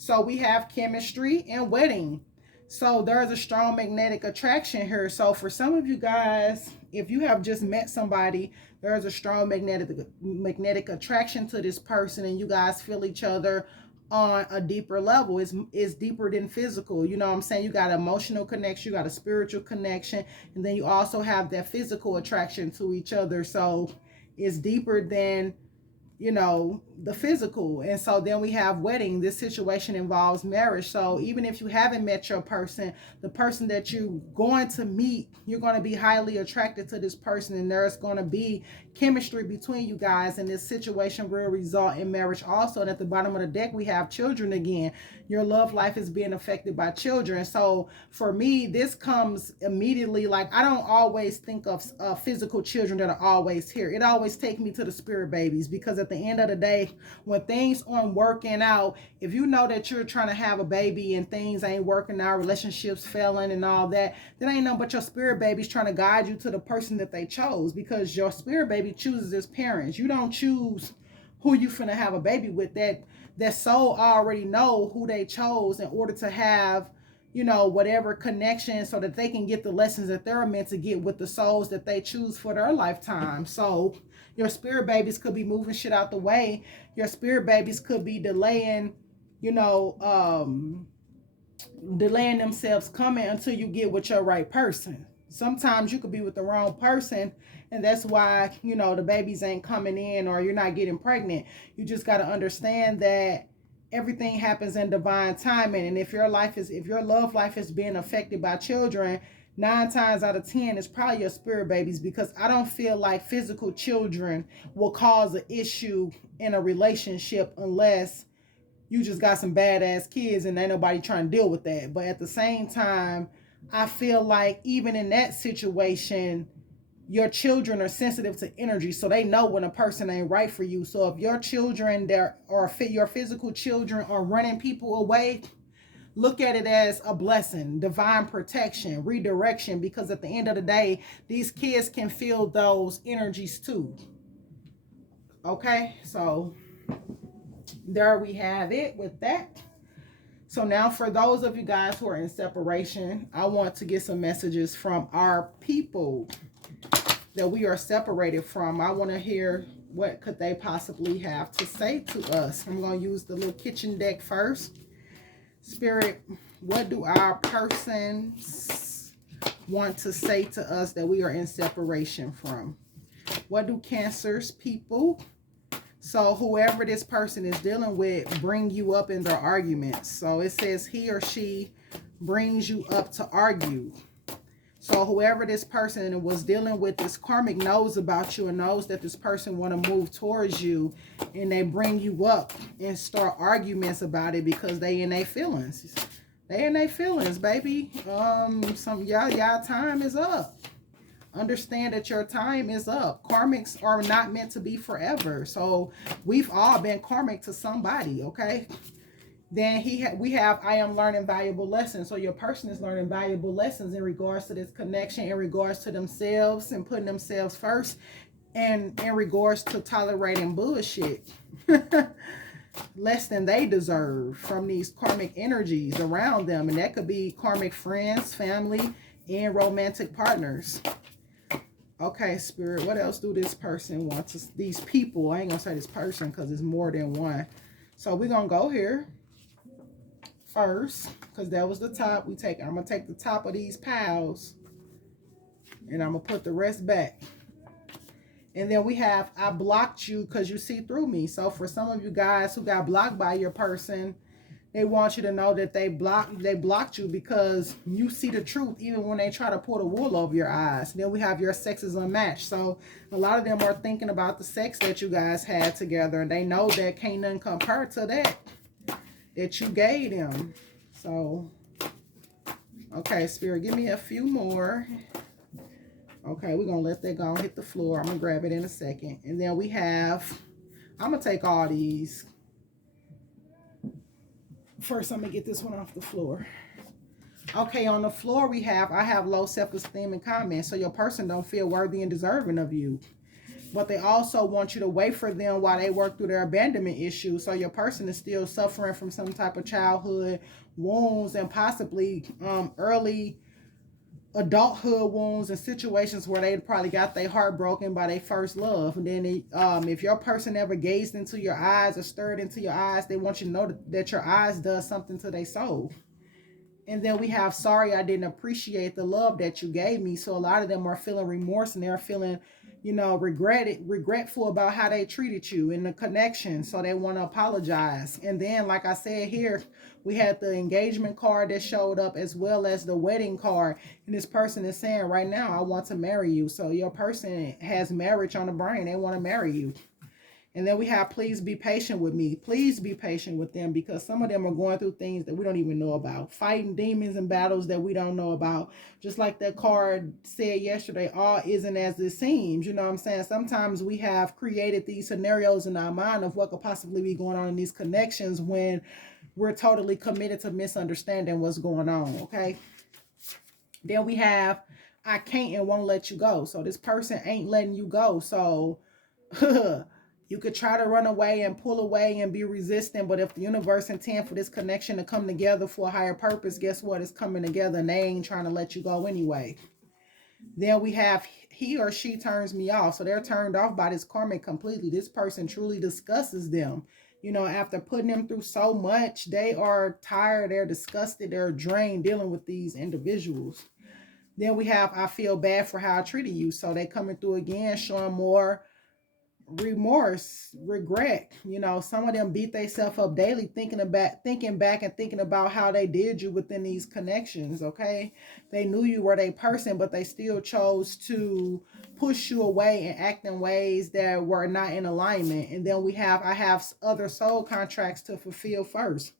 So we have chemistry and wedding. So there's a strong magnetic attraction here. So for some of you guys, if you have just met somebody, there's a strong magnetic attraction to this person, and you guys feel each other on a deeper level. It's deeper than physical. You know what I'm saying? You got an emotional connection, you got a spiritual connection, and then you also have that physical attraction to each other. So it's deeper than, you know, the physical. And so then we have wedding. This situation involves marriage. So even if you haven't met your person, the person that you're going to meet, you're going to be highly attracted to this person, and there's going to be chemistry between you guys, and this situation will result in marriage also. And at the bottom of the deck, we have children again. Your love life is being affected by children. So for me, this comes immediately. Like, I don't always think of physical children that are always here. It always takes me to the spirit babies, because at the end of the day, when things aren't working out, if you know that you're trying to have a baby and things ain't working out, relationships failing and all that, then ain't nothing but your spirit babies trying to guide you to the person that they chose, because your spirit baby chooses its parents. You don't choose who you finna have a baby with. That soul already know who they chose in order to have, you know, whatever connection, so that they can get the lessons that they're meant to get with the souls that they choose for their lifetime. So your spirit babies could be moving shit out the way. Your spirit babies could be delaying, you know, delaying themselves coming until you get with your right person. Sometimes you could be with the wrong person, and that's why, the babies ain't coming in or you're not getting pregnant. You just got to understand that everything happens in divine timing. And if your love life is being affected by children, 9 times out of 10 it's probably your spirit babies, because I don't feel like physical children will cause an issue in a relationship unless you just got some badass kids and ain't nobody trying to deal with that. But at the same time, I feel like even in that situation, your children are sensitive to energy, so they know when a person ain't right for you. So if your children there or your physical children are running people away, look at it as a blessing, divine protection, redirection, because at the end of the day, these kids can feel those energies too. Okay, so there we have it with that. So now for those of you guys who are in separation, I want to get some messages from our people that we are separated from. I want to hear what could they possibly have to say to us. I'm going to use the little kitchen deck first. Spirit, what do our persons want to say to us that we are in separation from? What do Cancer's people, so whoever this person is dealing with, bring you up in their arguments? So it says he or she brings you up to argue. So whoever this person was dealing with, this karmic knows about you and knows that this person want to move towards you, and they bring you up and start arguments about it because they in their feelings. They in their feelings, baby. Some y'all time is up. Understand that your time is up. Karmics are not meant to be forever. So we've all been karmic to somebody, okay? Then we have I am learning valuable lessons. So your person is learning valuable lessons in regards to this connection, in regards to themselves and putting themselves first, and in regards to tolerating bullshit less than they deserve from these karmic energies around them. And that could be karmic friends, family, and romantic partners. Okay, Spirit, what else do this person want to, these people, I ain't gonna say this person because it's more than one. So we're gonna go here first, because that was the top. I'm gonna take the top of these piles and I'm gonna put the rest back. And then we have, I blocked you because you see through me. So for some of you guys who got blocked by your person, they want you to know that they blocked you because you see the truth even when they try to pull the wool over your eyes. Then we have your sex is unmatched. So a lot of them are thinking about the sex that you guys had together, and they know that can't nothing compare to that you gave them. So, okay, Spirit, give me a few more. Okay, we're going to let that go and hit the floor. I'm going to grab it in a second. And then we have, I'm going to take all these. First, I'm going to get this one off the floor. Okay, on the floor I have low self-esteem and comments. So your person don't feel worthy and deserving of you. But they also want you to wait for them while they work through their abandonment issues. So your person is still suffering from some type of childhood wounds and possibly early adulthood wounds and situations where they probably got their heart broken by their first love. And then if your person ever gazed into your eyes or stirred into your eyes, they want you to know that your eyes does something to their soul. And then we have, sorry, I didn't appreciate the love that you gave me. So a lot of them are feeling remorse, and they're feeling, regretful about how they treated you in the connection. So they want to apologize. And then, like I said here, we had the engagement card that showed up as well as the wedding card. And this person is saying right now, I want to marry you. So your person has marriage on the brain. They want to marry you. And then we have, please be patient with me. Please be patient with them, because some of them are going through things that we don't even know about. Fighting demons and battles that we don't know about. Just like that card said yesterday, all isn't as it seems. You know what I'm saying? Sometimes we have created these scenarios in our mind of what could possibly be going on in these connections when we're totally committed to misunderstanding what's going on, okay? Then we have, I can't and won't let you go. So this person ain't letting you go. So, you could try to run away and pull away and be resistant, but if the universe intends for this connection to come together for a higher purpose, guess what? It's coming together, and they ain't trying to let you go anyway. Then we have, he or she turns me off. So they're turned off by this karmic completely. This person truly disgusts them. After putting them through so much, they are tired, they're disgusted, they're drained dealing with these individuals. Then we have I feel bad for how I treated you. So they coming through again, showing more remorse, regret. You know, some of them beat themselves up daily thinking back and thinking about how they did you within these connections. Okay. They knew you were their person, but they still chose to push you away and act in ways that were not in alignment. And then I have other soul contracts to fulfill first.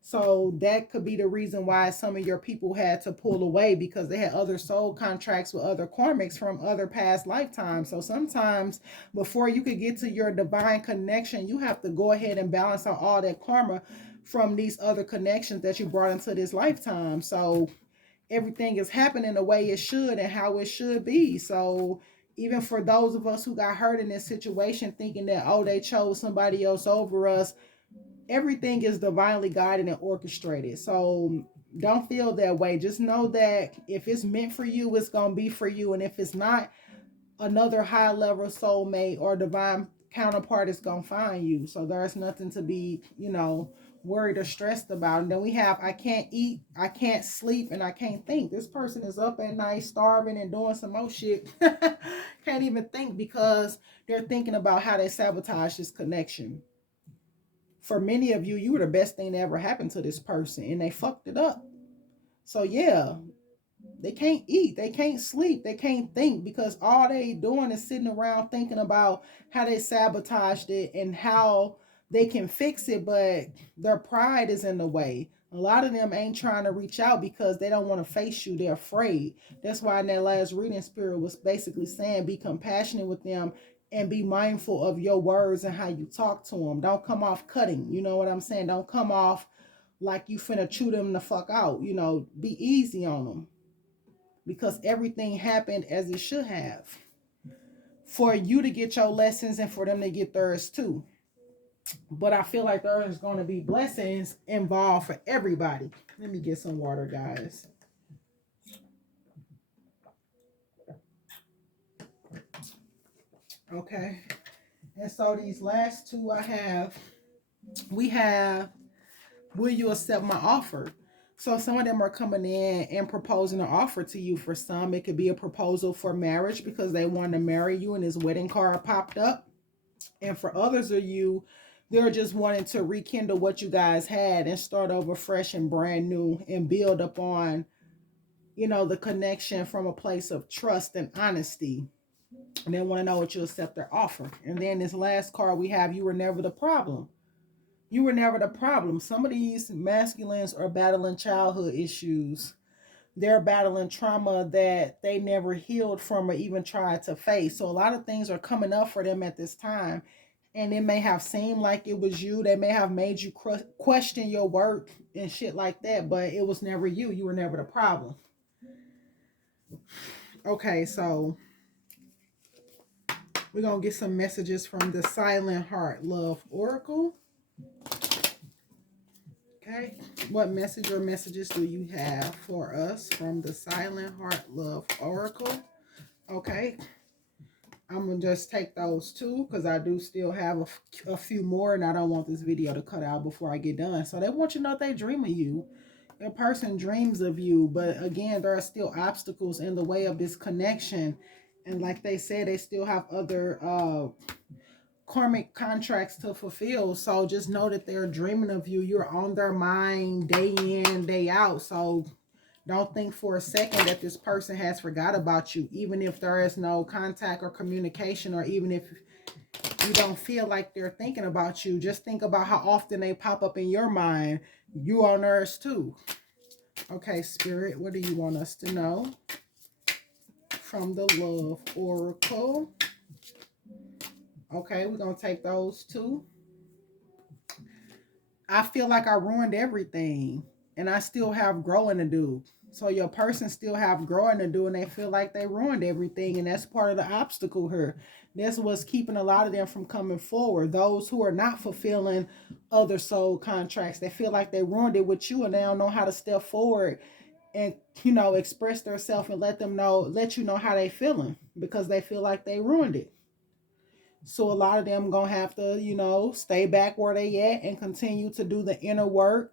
So that could be the reason why some of your people had to pull away, because they had other soul contracts with other karmics from other past lifetimes. So sometimes before you could get to your divine connection, you have to go ahead and balance out all that karma from these other connections that you brought into this lifetime. So everything is happening the way it should and how it should be. So even for those of us who got hurt in this situation thinking that, oh, they chose somebody else over us, everything is divinely guided and orchestrated. So don't feel that way. Just know that if it's meant for you, it's going to be for you. And if it's not, another high level soulmate or divine counterpart is going to find you. So there's nothing to be, worried or stressed about. And then we have I can't eat, I can't sleep, and I can't think. This person is up at night starving and doing some more shit. Can't even think because they're thinking about how they sabotage this connection. For many of you, you were the best thing that ever happened to this person and they fucked it up. So yeah, they can't eat, they can't sleep, they can't think because all they doing is sitting around thinking about how they sabotaged it and how they can fix it, but their pride is in the way. A lot of them ain't trying to reach out because they don't want to face you. They're afraid. That's why in that last reading, Spirit was basically saying be compassionate with them and be mindful of your words and how you talk to them. Don't come off cutting. You know what I'm saying? Don't come off like you finna chew them the fuck out. Be easy on them because everything happened as it should have for you to get your lessons and for them to get theirs too. But I feel like there's going to be blessings involved for everybody. Let me get some water, guys. Okay. And so these last two we have, will you accept my offer? So some of them are coming in and proposing an offer to you. For some, it could be a proposal for marriage because they want to marry you and this wedding card popped up. And for others of you, they're just wanting to rekindle what you guys had and start over fresh and brand new and build upon, the connection from a place of trust and honesty. And they want to know what you accept their offer. And then this last card we have, you were never the problem. You were never the problem. Some of these masculines are battling childhood issues. They're battling trauma that they never healed from or even tried to face. So a lot of things are coming up for them at this time. And it may have seemed like it was you. They may have made you question your work and shit like that, but it was never you. You were never the problem. Okay, so we're going to get some messages from the Silent Heart Love Oracle. Okay, what message or messages do you have for us from the Silent Heart Love Oracle? Okay, I'm going to just take those two because I do still have a few more and I don't want this video to cut out before I get done. So they want you to know they dream of you. Your person dreams of you, but again, there are still obstacles in the way of this connection. And like they said, they still have other karmic contracts to fulfill. So just know that they're dreaming of you. You're on their mind day in, day out. So don't think for a second that this person has forgot about you, even if there is no contact or communication, or even if you don't feel like they're thinking about you. Just think about how often they pop up in your mind. You on theirs too. Okay, Spirit, what do you want us to know from the Love Oracle? Okay, we're going to take those two. I feel like I ruined everything and I still have growing to do. So your person still have growing to do and they feel like they ruined everything, and that's part of the obstacle here. That's what's keeping a lot of them from coming forward. Those who are not fulfilling other soul contracts, they feel like they ruined it with you and they don't know how to step forward and express themselves and let you know how they feeling because they feel like they ruined it. So a lot of them gonna have to, stay back where they at and continue to do the inner work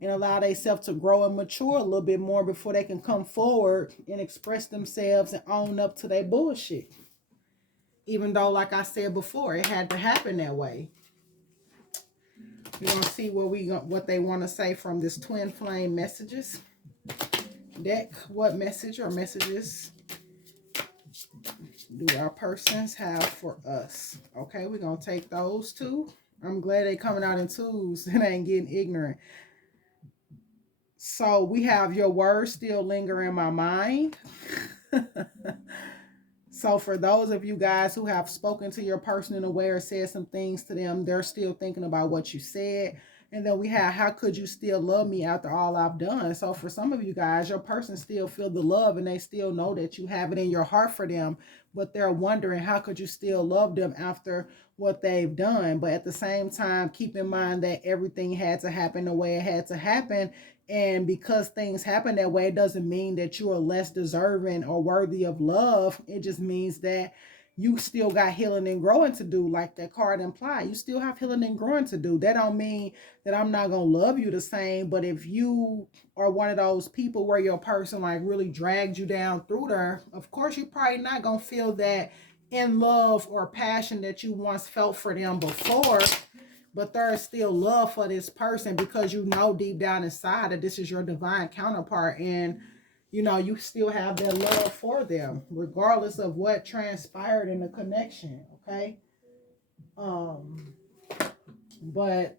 and allow themselves to grow and mature a little bit more before they can come forward and express themselves and own up to their bullshit. Even though, like I said before, it had to happen that way. We're gonna see what they want to say from this twin flame messages deck. What message or messages do our persons have for us? Okay, we're gonna take those two. I'm glad they coming out in twos and ain't getting ignorant. So we have your words still linger in my mind. So for those of you guys who have spoken to your person in a way or said some things to them, they're still thinking about what you said. And then we have, how could you still love me after all I've done? So for some of you guys, your person still feel the love and they still know that you have it in your heart for them, but they're wondering, how could you still love them after what they've done? But at the same time, keep in mind that everything had to happen the way it had to happen. And because things happen that way, it doesn't mean that you are less deserving or worthy of love. It just means that you still got healing and growing to do, like that card implied. You still have healing and growing to do. That don't mean that I'm not gonna love you the same. But if you are one of those people where your person like really dragged you down through there, of course you're probably not gonna feel that in love or passion that you once felt for them before. But there is still love for this person because you know deep down inside that this is your divine counterpart, and you know you still have that love for them regardless of what transpired in the connection. Okay. um but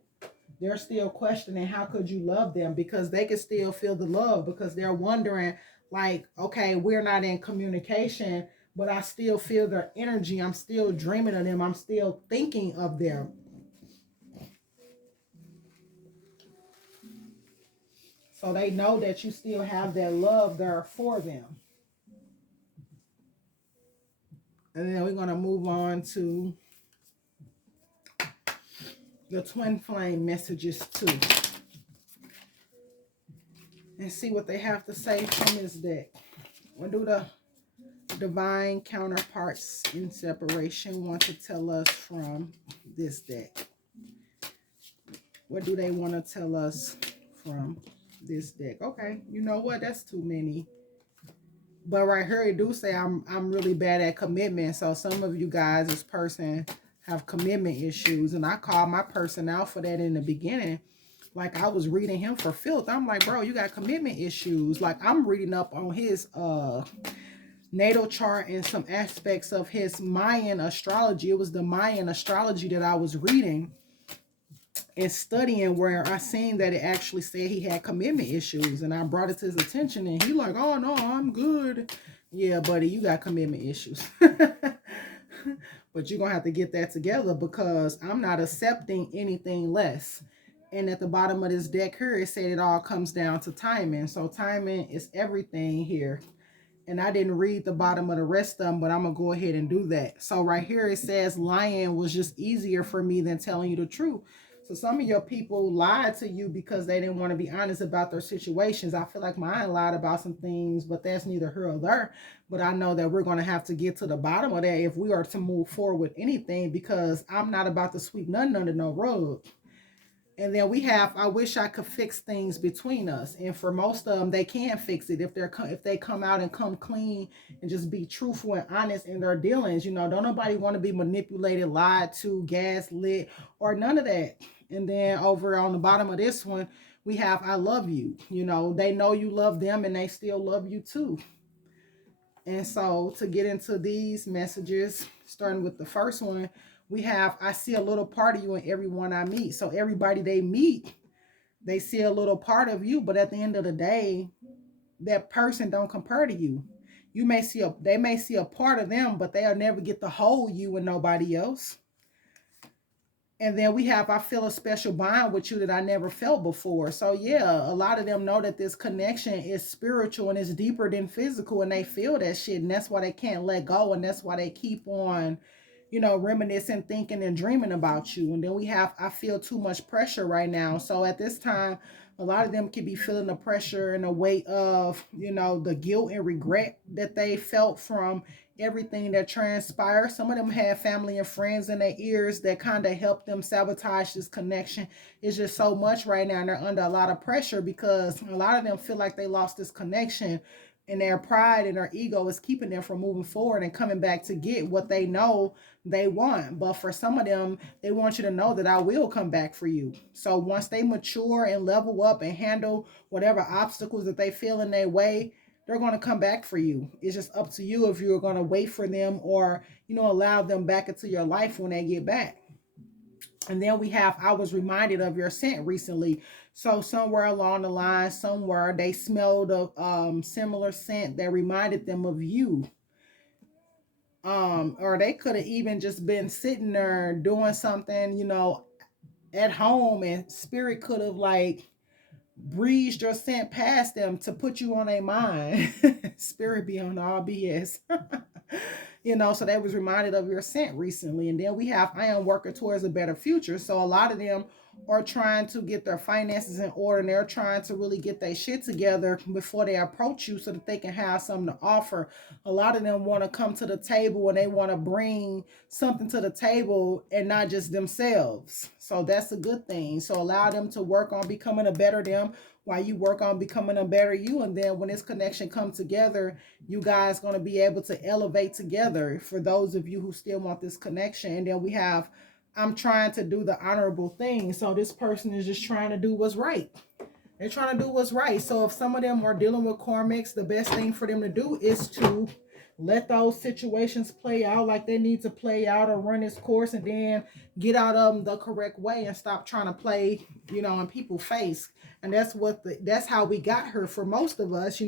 they're still questioning, how could you love them, because they can still feel the love, because they're wondering, like, okay, we're not in communication, but I still feel their energy, I'm still dreaming of them, I'm still thinking of them. So they know that you still have that love there for them. And then we're going to move on to the twin flame messages too. And see what they have to say from this deck. What do the divine counterparts in separation want to tell us from this deck? What do they want to tell us from this deck? Okay, you know what? That's too many. But right here, it do say I'm really bad at commitment. So some of you guys, this person have commitment issues, and I called my person out for that in the beginning. Like I was reading him for filth. I'm like, bro, you got commitment issues. Like I'm reading up on his natal chart and some aspects of his Mayan astrology. It was the Mayan astrology that I was reading and studying, where I seen that it actually said he had commitment issues, and I brought it to his attention, and he like, oh no, I'm good. Yeah, buddy, you got commitment issues. But you're gonna have to get that together, because I'm not accepting anything less. And at the bottom of this deck here, it said it all comes down to timing. So timing is everything here. And I didn't read the bottom of the rest of them, but I'm gonna go ahead and do that. So right here it says lying was just easier for me than telling you the truth. So some of your people lied to you because they didn't want to be honest about their situations. I feel like mine lied about some things, but that's neither here or there. But I know that we're going to have to get to the bottom of that if we are to move forward with anything, because I'm not about to sweep nothing under no rug. And then we have, I wish I could fix things between us. And for most of them, they can't fix it if they come out and come clean and just be truthful and honest in their dealings. You know, don't nobody want to be manipulated, lied to, gaslit, or none of that. And then over on the bottom of this one, we have, I love you. You know, they know you love them and they still love you too. And so to get into these messages, starting with the first one, we have, I see a little part of you in everyone I meet. So everybody they meet, they see a little part of you, but at the end of the day, that person don't compare to you. They may see a part of them, but they'll never get the whole you and nobody else. And then we have, I feel a special bond with you that I never felt before. So yeah, a lot of them know that this connection is spiritual and it's deeper than physical, and they feel that shit, and that's why they can't let go, and that's why they keep on, you know, reminiscing, thinking, and dreaming about you. And then we have, I feel too much pressure right now. So at this time, A lot of them could be feeling the pressure and the weight of, the guilt and regret that they felt from everything that transpired. Some of them had family and friends in their ears that kind of helped them sabotage this connection. It's just so much right now, and they're under a lot of pressure because a lot of them feel like they lost this connection, and their pride and their ego is keeping them from moving forward and coming back to get what they know they want. But for some of them, they want you to know that I will come back for you. So once they mature and level up and handle whatever obstacles that they feel in their way, they're going to come back for you. It's just up to you if you're going to wait for them or, allow them back into your life when they get back. And then we have, I was reminded of your scent recently. So somewhere along the line, somewhere they smelled a similar scent that reminded them of you. Or they could have even just been sitting there doing something, at home, and spirit could have like breezed your scent past them to put you on their mind. Spirit be on all BS. So they was reminded of your scent recently. And then we have, I am working towards a better future. So a lot of them are trying to get their finances in order, and they're trying to really get their shit together before they approach you so that they can have something to offer. A lot of them want to come to the table and they want to bring something to the table and not just themselves. So that's a good thing. So allow them to work on becoming a better them while you work on becoming a better you. And then when this connection comes together, you guys going to be able to elevate together, for those of you who still want this connection. And then we have, I'm trying to do the honorable thing. So this person is just trying to do what's right. They're trying to do what's right. So if some of them are dealing with karmics, the best thing for them to do is to let those situations play out like they need to play out or run its course, and then get out of them the correct way and stop trying to play, in people's face. And that's how we got her. For most of us,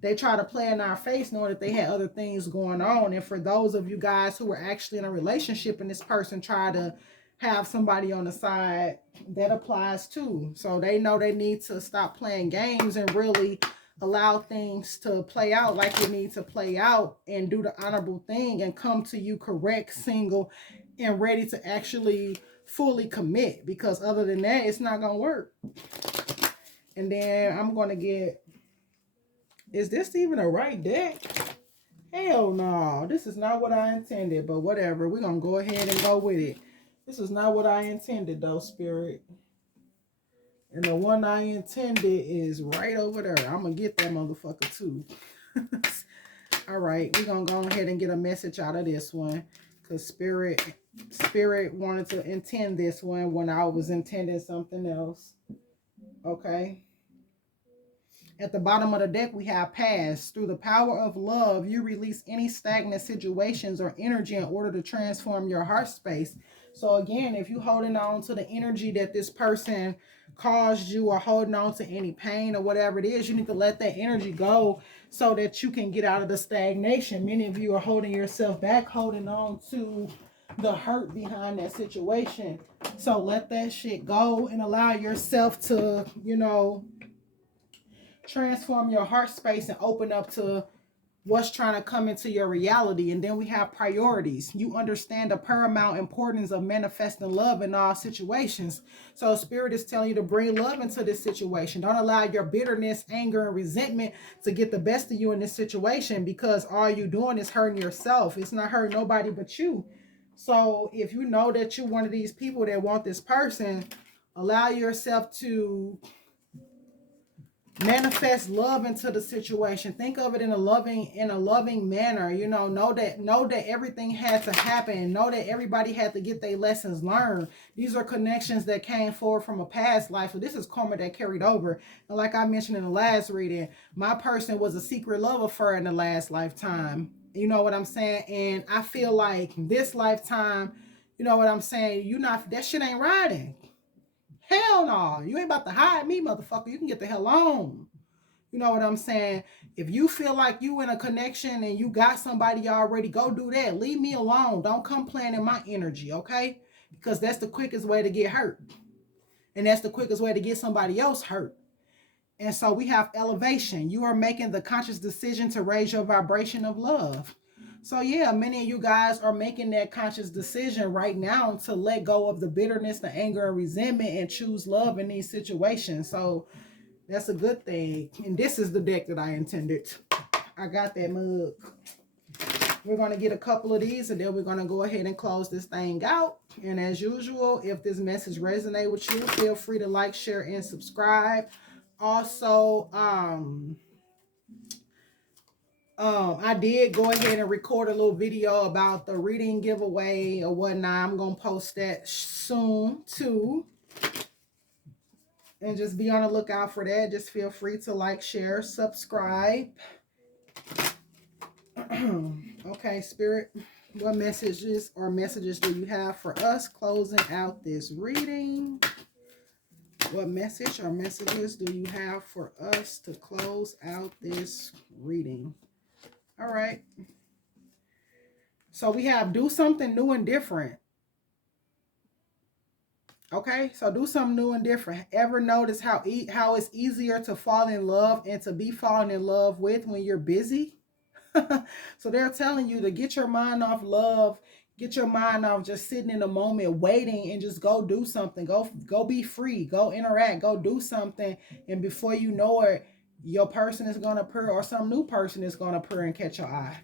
they try to play in our face knowing that they had other things going on. And for those of you guys who were actually in a relationship and this person tried to have somebody on the side, that applies too. So they know they need to stop playing games and really allow things to play out like it needs to play out, and do the honorable thing and come to you correct, single, and ready to actually fully commit, because other than that, it's not going to work. And then I'm going to get, is this even a right deck? Hell no, this is not what I intended, but whatever. We're going to go ahead and go with it. This is not what I intended though, Spirit. And the one I intended is right over there. I'm going to get that motherfucker too. All right, we're going to go ahead and get a message out of this one, because Spirit wanted to intend this one when I was intending something else. Okay. At the bottom of the deck, we have past. Through the power of love, you release any stagnant situations or energy in order to transform your heart space. So again, if you're holding on to the energy that this person caused you, or holding on to any pain or whatever it is, you need to let that energy go so that you can get out of the stagnation. Many of you are holding yourself back, holding on to the hurt behind that situation. So let that shit go and allow yourself to, transform your heart space and open up to what's trying to come into your reality. And then we have priorities. You understand the paramount importance of manifesting love in all situations. So Spirit is telling you to bring love into this situation. Don't allow your bitterness, anger, and resentment to get the best of you in this situation, because all you're doing is hurting yourself. It's not hurting nobody but you. So if you know that you're one of these people that want this person, allow yourself to manifest love into the situation. Think of it in a loving manner. Know that everything had to happen. Know that everybody had to get their lessons learned. These are connections that came forward from a past life. So this is karma that carried over. And like I mentioned in the last reading, my person was a secret love affair in the last lifetime. You know what I'm saying? And I feel like this lifetime, you know what I'm saying, that shit ain't riding. Hell no. You ain't about to hide me, motherfucker. You can get the hell on. You know what I'm saying? If you feel like you in a connection and you got somebody already, go do that. Leave me alone. Don't come playing in my energy, okay? Because that's the quickest way to get hurt. And that's the quickest way to get somebody else hurt. And so we have elevation. You are making the conscious decision to raise your vibration of love. So yeah, many of you guys are making that conscious decision right now to let go of the bitterness, the anger, and resentment and choose love in these situations. So that's a good thing. And this is the deck that I intended. I got that mug. We're going to get a couple of these and then we're going to go ahead and close this thing out. And as usual, if this message resonates with you, feel free to like, share, and subscribe. Also, I did go ahead and record a little video about the reading giveaway or whatnot. I'm going to post that soon too. And just be on the lookout for that. Just feel free to like, share, subscribe. Okay, Spirit, what messages do you have for us closing out this reading? What message or messages do you have for us to close out this reading? All right. So we have do something new and different. Okay, so do something new and different. Ever notice how it's easier to fall in love and to be fallen in love with when you're busy? So they're telling you to get your mind off love, get your mind off just sitting in the moment waiting, and just go do something. Go be free, go interact, go do something. And before you know it, your person is going to appear or some new person is going to appear and catch your eye.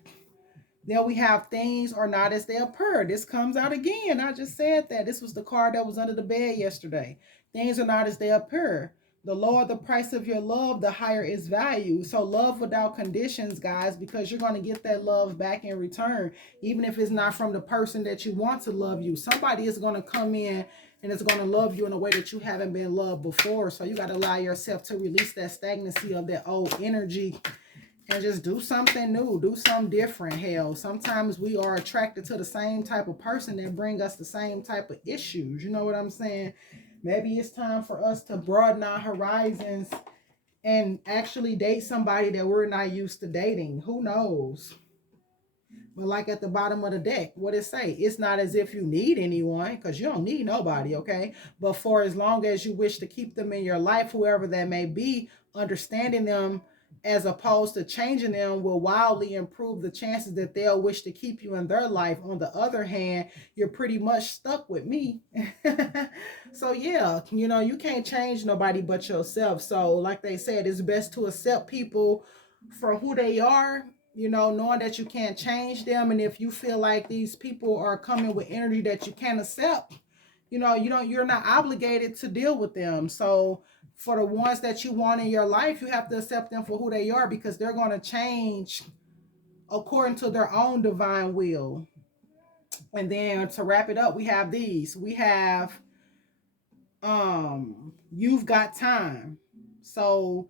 Then we have things are not as they appear. This comes out again. I just said that. This was the card that was under the bed yesterday. Things are not as they appear. The lower the price of your love, the higher its value. So love without conditions, guys, because you're going to get that love back in return. Even if it's not from the person that you want to love you. Somebody is going to come in and it's going to love you in a way that you haven't been loved before. So you got to allow yourself to release that stagnancy of that old energy and just do something new, do something different. Hell, sometimes we are attracted to the same type of person that bring us the same type of issues. You know what I'm saying? Maybe it's time for us to broaden our horizons and actually date somebody that we're not used to dating. Who knows? But like at the bottom of the deck, what it say? It's not as if you need anyone, because you don't need nobody, okay? But for as long as you wish to keep them in your life, whoever that may be, understanding them as opposed to changing them will wildly improve the chances that they'll wish to keep you in their life. On the other hand, you're pretty much stuck with me. So yeah, you can't change nobody but yourself. So like they said, it's best to accept people for who they are, knowing that you can't change them. And if you feel like these people are coming with energy that you can't accept, you're not obligated to deal with them. So for the ones that you want in your life, you have to accept them for who they are, because they're going to change according to their own divine will. And then to wrap it up, we have these. We have you've got time. So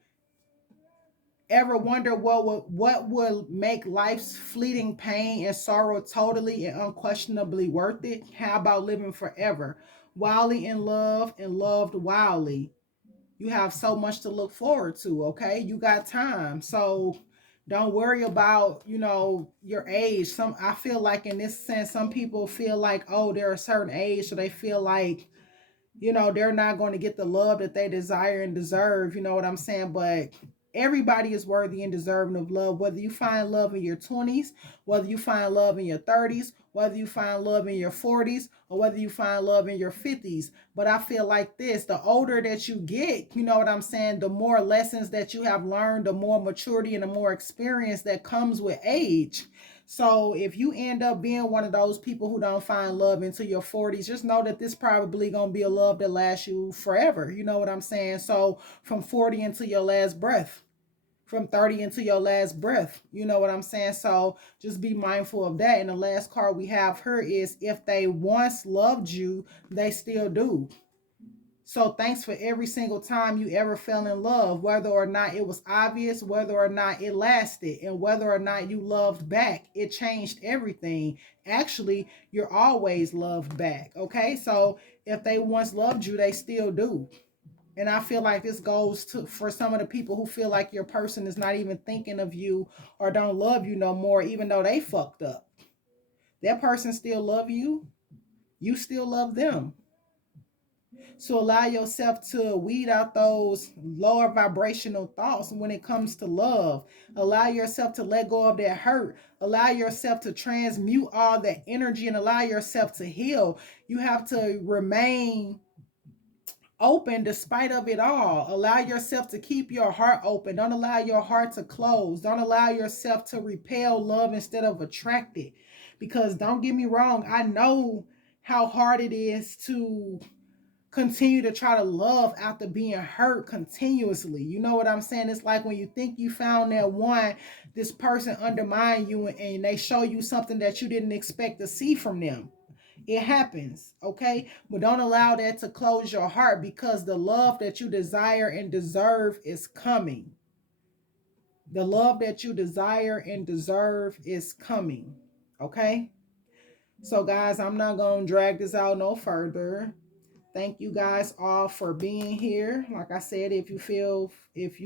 ever wonder what would make life's fleeting pain and sorrow totally and unquestionably worth it? How about living forever, wildly in love and loved wildly? You have so much to look forward to. Okay, you got time, so don't worry about your age. I feel like in this sense, some people feel like, oh, they're a certain age, so they feel like they're not going to get the love that they desire and deserve. You know what I'm saying? But everybody is worthy and deserving of love, whether you find love in your 20s, whether you find love in your 30s, whether you find love in your 40s, or whether you find love in your 50s. But I feel like this, the older that you get, you know what I'm saying, the more lessons that you have learned, the more maturity and the more experience that comes with age. So if you end up being one of those people who don't find love into your 40s, just know that this probably going to be a love that lasts you forever. You know what I'm saying? So from 40 into your last breath, from 30 into your last breath. You know what I'm saying? So just be mindful of that. And the last card we have here is, if they once loved you, they still do. So thanks for every single time you ever fell in love, whether or not it was obvious, whether or not it lasted, and whether or not you loved back. It changed everything. Actually, you're always loved back. Okay, so if they once loved you, they still do. And I feel like this goes to for some of the people who feel like your person is not even thinking of you or don't love you no more, even though they fucked up. That person still love you. You still love them. So allow yourself to weed out those lower vibrational thoughts when it comes to love. Allow yourself to let go of that hurt. Allow yourself to transmute all that energy and allow yourself to heal. You have to remain open despite of it all. Allow yourself to keep your heart open. Don't allow your heart to close. Don't allow yourself to repel love instead of attract it. Because don't get me wrong, I know how hard it is to continue to try to love after being hurt continuously. You know what I'm saying? It's like when you think you found that one, this person undermine you and they show you something that you didn't expect to see from them. It happens, okay? But don't allow that to close your heart because the love that you desire and deserve is coming. The love that you desire and deserve is coming, okay? So, guys, I'm not going to drag this out no further. Thank you guys all for being here. Like I said, if you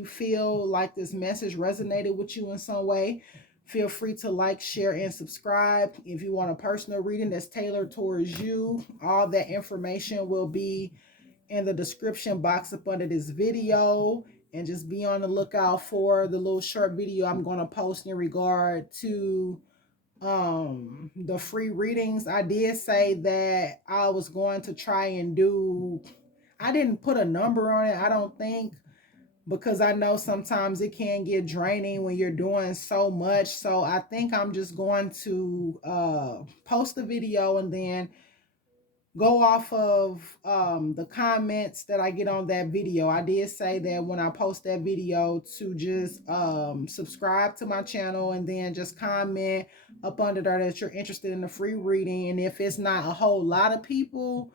feel like this message resonated with you in some way, feel free to like, share, and subscribe. If you want a personal reading that's tailored towards you, all that information will be in the description box up under this video. And just be on the lookout for the little short video I'm going to post in regard to the free readings. I did say that I was going to try and do, I didn't put a number on it, I don't think, because I know sometimes it can get draining when you're doing so much. So I think I'm just going to post the video and then go off of the comments that I get on that video. I did say that when I post that video to just subscribe to my channel and then just comment up under there that you're interested in the free reading. And if it's not a whole lot of people,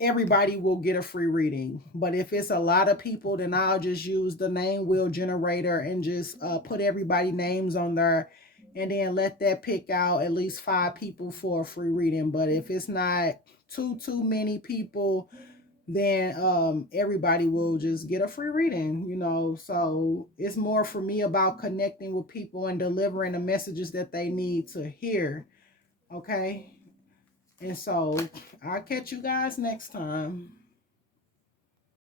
everybody will get a free reading. But if it's a lot of people, then I'll just use the name wheel generator and just put everybody names on there and then let that pick out at least 5 people for a free reading. But if it's not too many people, then everybody will just get a free reading, you know. So it's more for me about connecting with people and delivering the messages that they need to hear. Okay. And so I'll catch you guys next time.